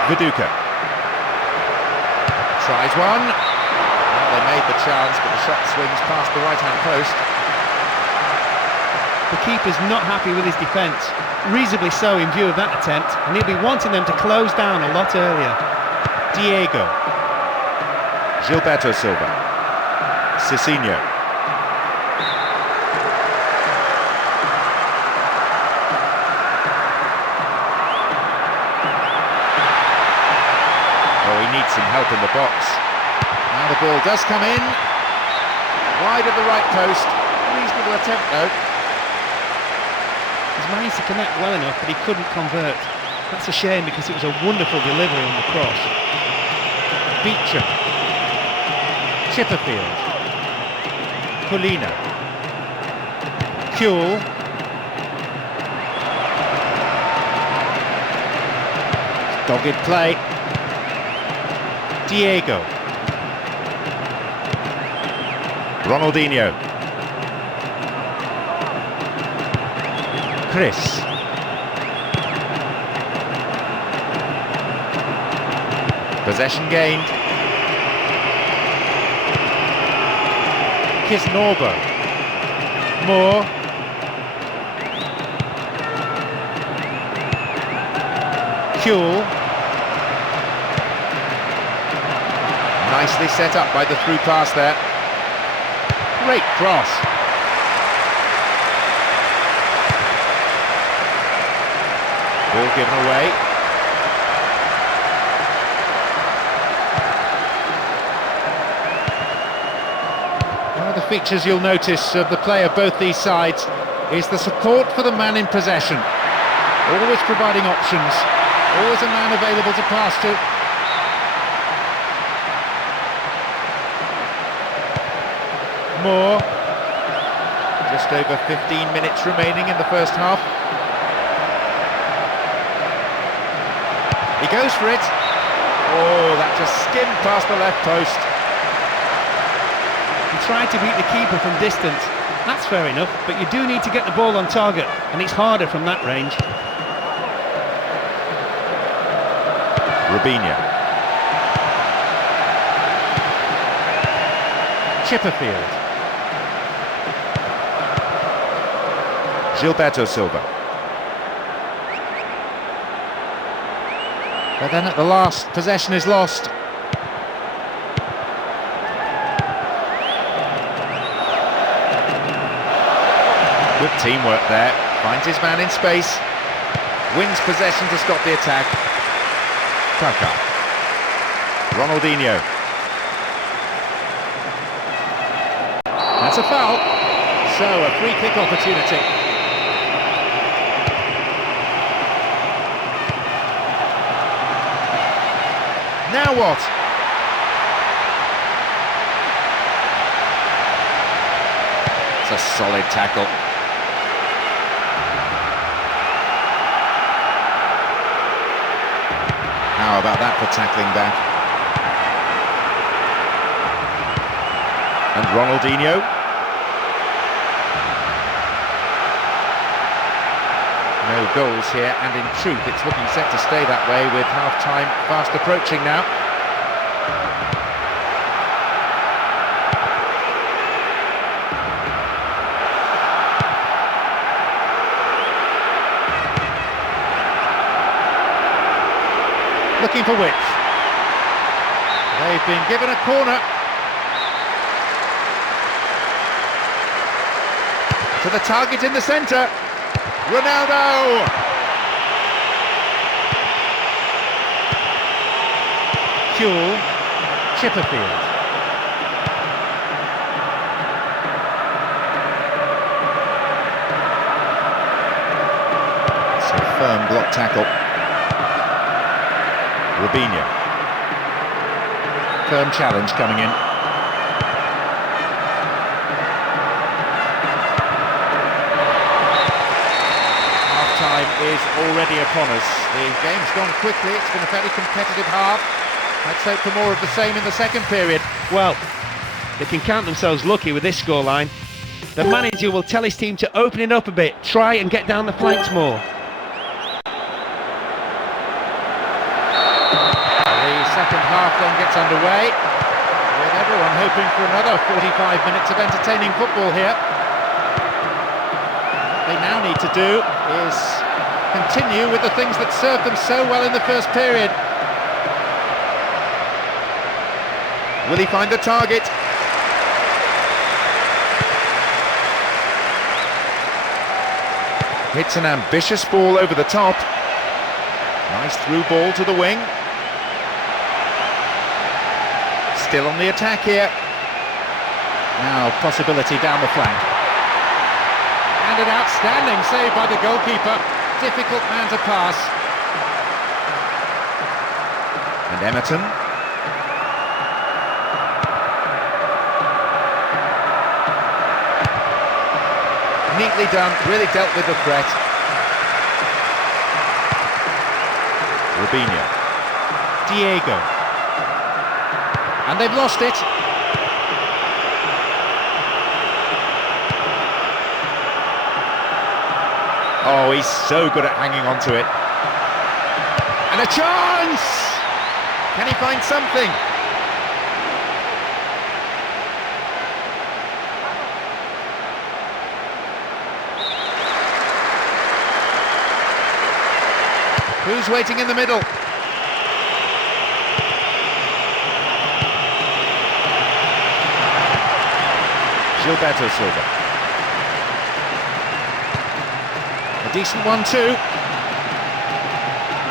Viduka. Tries one. Well, they made the chance, but the shot swings past the right-hand post. The keeper's not happy with his defence, reasonably so in view of that attempt, and he'll be wanting them to close down a lot earlier. Diego. Gilberto Silva. Cicinho. Needs some help in the box. Now the ball does come in. Wide of the right post. Reasonable attempt though. He's managed to connect well enough, but he couldn't convert. That's a shame because it was a wonderful delivery on the cross. Beecham. Chipperfield. Colina. Kuhl. Dogged play. Diego. Ronaldinho. Chris. Possession gained. Kisnorbo. Moore. Kuhl. Nicely set up by the through pass there. Great cross. Ball given away. One of the features you'll notice of the play of both these sides is the support for the man in possession. Always providing options. Always a man available to pass to. Moore. Just over 15 minutes remaining in the first half. He goes for it. Oh, that just skimmed past the left post. He tried to beat the keeper from distance. That's fair enough, but you do need to get the ball on target, and it's harder from that range. Robinho. Chipperfield. Gilberto Silva. But then at the last, possession is lost. Good teamwork there. Finds his man in space. Wins possession to stop the attack. Kaka. Ronaldinho. That's a foul. So a free kick opportunity. Now what? It's a solid tackle. How about that for tackling back? And Ronaldinho. No goals here, and in truth it's looking set to stay that way with half-time fast approaching now. Looking for width. They've been given a corner. To the target in the centre. Ronaldo! Kuhl. Chipperfield. It's a firm block tackle. Robinho. Firm challenge coming in. Half-time is already upon us. The game's gone quickly. It's been a fairly competitive half. Let's hope for more of the same in the second period. Well, they can count themselves lucky with this scoreline. The manager will tell his team to open it up a bit, try and get down the flanks more. Second half then gets underway, with everyone hoping for another 45 minutes of entertaining football here. What they now need to do is continue with the things that served them so well in the first period. Will he find the target? Hits an ambitious ball over the top. Nice through ball to the wing. Still on the attack here. Now possibility down the flank. And an outstanding save by the goalkeeper. Difficult man to pass. And Emerton. Neatly done, really dealt with the threat. Robinho. Diego. And they've lost it. Oh, he's so good at hanging on to it. And a chance! Can he find something? Who's waiting in the middle? Gilberto Silva. A decent one too.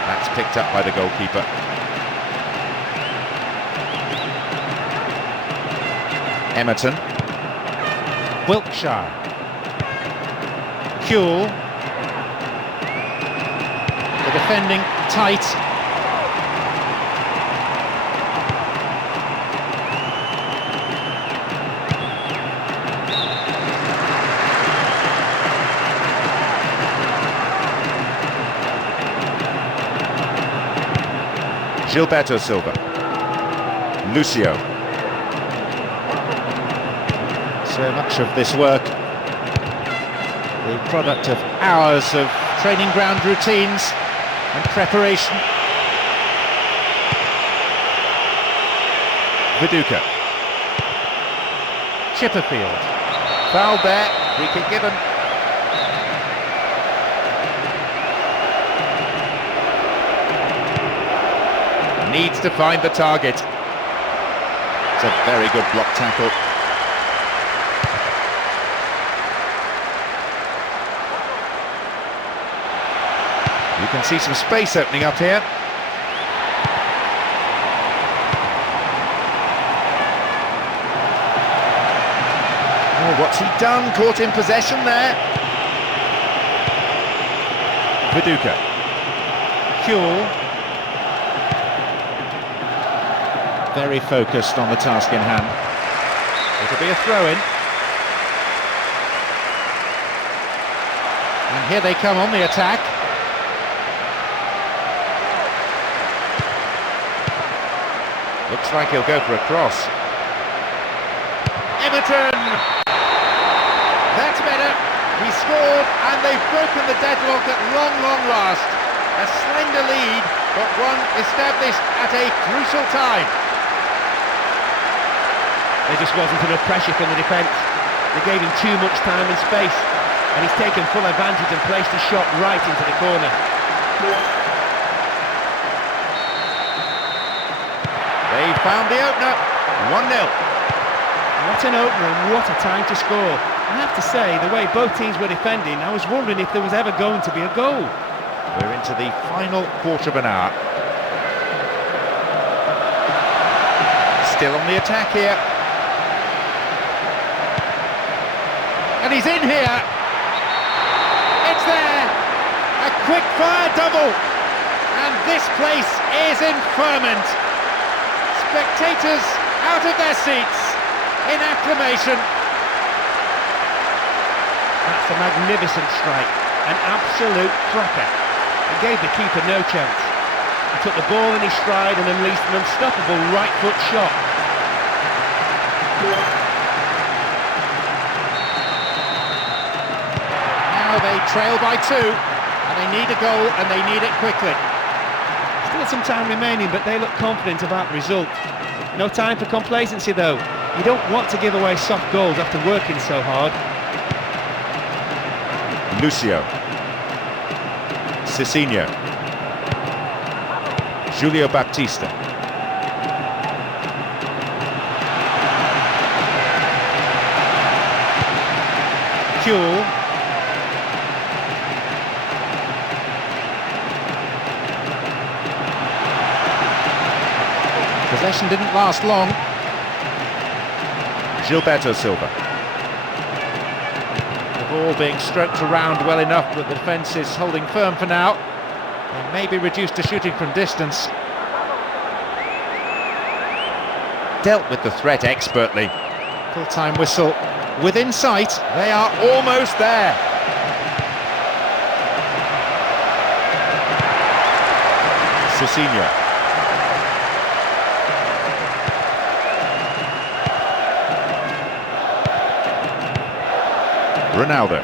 That's picked up by the goalkeeper. Emerton. Wiltshire. Kuhl. The defending tight. Gilberto Silva. Lucio. So much of this work, the product of hours of training ground routines and preparation. Viduka. Chipperfield. Foul there, free kick given. needs to find the target. It's a very good block tackle. You can see some space opening up here. Oh, what's he done? Caught in possession there. Viduka. Cool. Very focused on the task in hand. It'll be a throw-in. And here they come on the attack. Looks like he'll go for a cross. Everton! That's better. He scored and they've broken the deadlock at long last. A slender lead, but one established at a crucial time. There just wasn't enough pressure from the defence. They gave him too much time and space, and he's taken full advantage and placed his shot right into the corner. They found the opener. 1-0. What an opener and what a time to score. I have to say, the way both teams were defending, I was wondering if there was ever going to be a goal. We're into the final quarter of an hour. Still on the attack here. And he's in here. It's there. A quick fire double. And this place is in ferment. Spectators out of their seats in acclamation. That's a magnificent strike, an absolute cracker. It gave the keeper no chance. He took the ball in his stride and unleashed an unstoppable right foot shot. Now they trail by 2, and they need a goal, and they need it quickly. Still some time remaining, but they look confident about the result. No time for complacency though. You don't want to give away soft goals after working so hard. Lucio. Cicinho. Julio Baptista. Cool. Possession didn't last long. Gilberto Silva. The ball being stroked around well enough, but the defence is holding firm for now. They may be reduced to shooting from distance. Dealt with the threat expertly. Full-time whistle within sight. They are almost there. Cicinho. Ronaldo.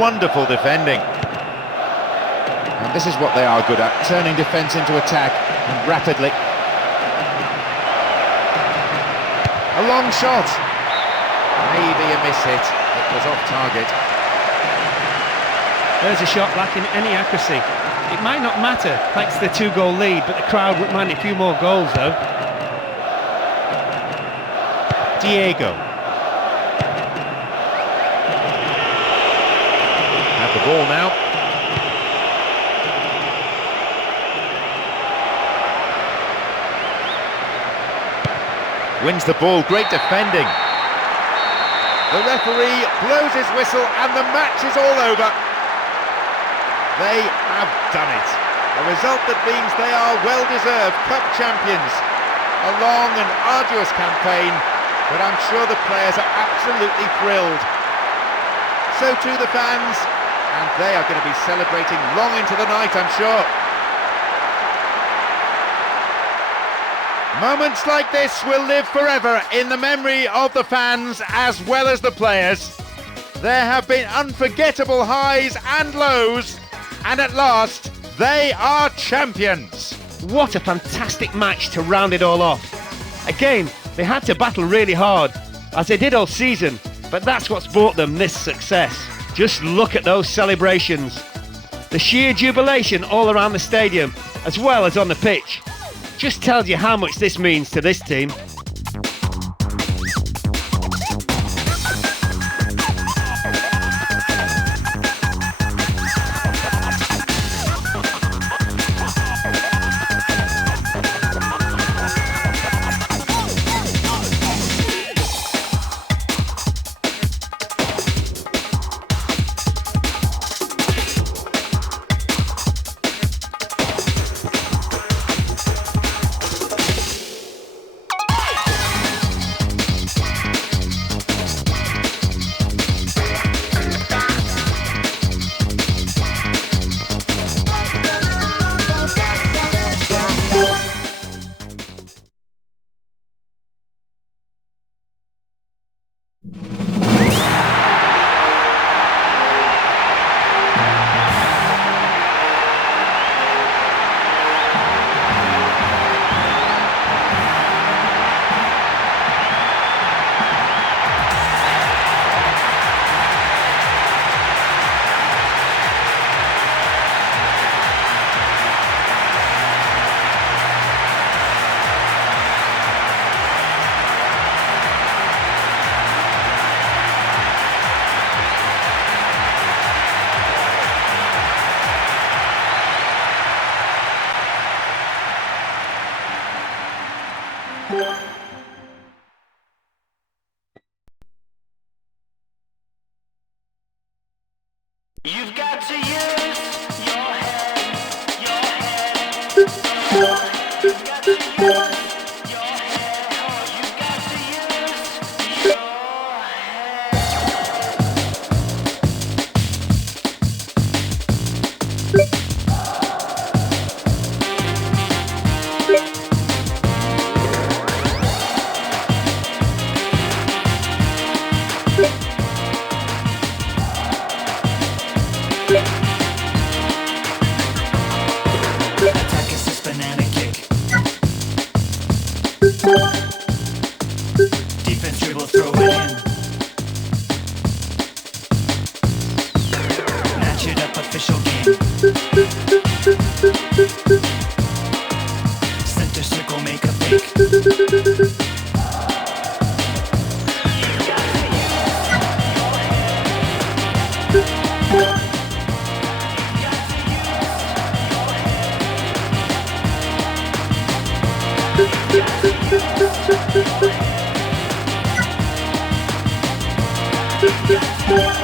Wonderful defending. And this is what they are good at, turning defence into attack, and rapidly. A long shot. Maybe a miss hit. It was off target. There's a shot lacking any accuracy. It might not matter thanks to the 2-goal lead, but the crowd wouldn't mind a few more goals though. Diego. Have the ball now. Wins the ball, great defending. The referee blows his whistle and the match is all over. They have done it. A result that means they are well-deserved cup champions. A long and arduous campaign, but I'm sure the players are absolutely thrilled. So too the fans, and they are going to be celebrating long into the night, I'm sure. Moments like this will live forever in the memory of the fans as well as the players. There have been unforgettable highs and lows, and at last, they are champions. What a fantastic match to round it all off. Again, they had to battle really hard, as they did all season, but that's what's brought them this success. Just look at those celebrations. The sheer jubilation all around the stadium, as well as on the pitch, just tells you how much this means to this team. You've got to use your head, your head. You've got to use your head, you've got to use your Attack is this banana kick. Defense dribble, throw it in. Match it up, official game. Center circle, make a fake. Yeah.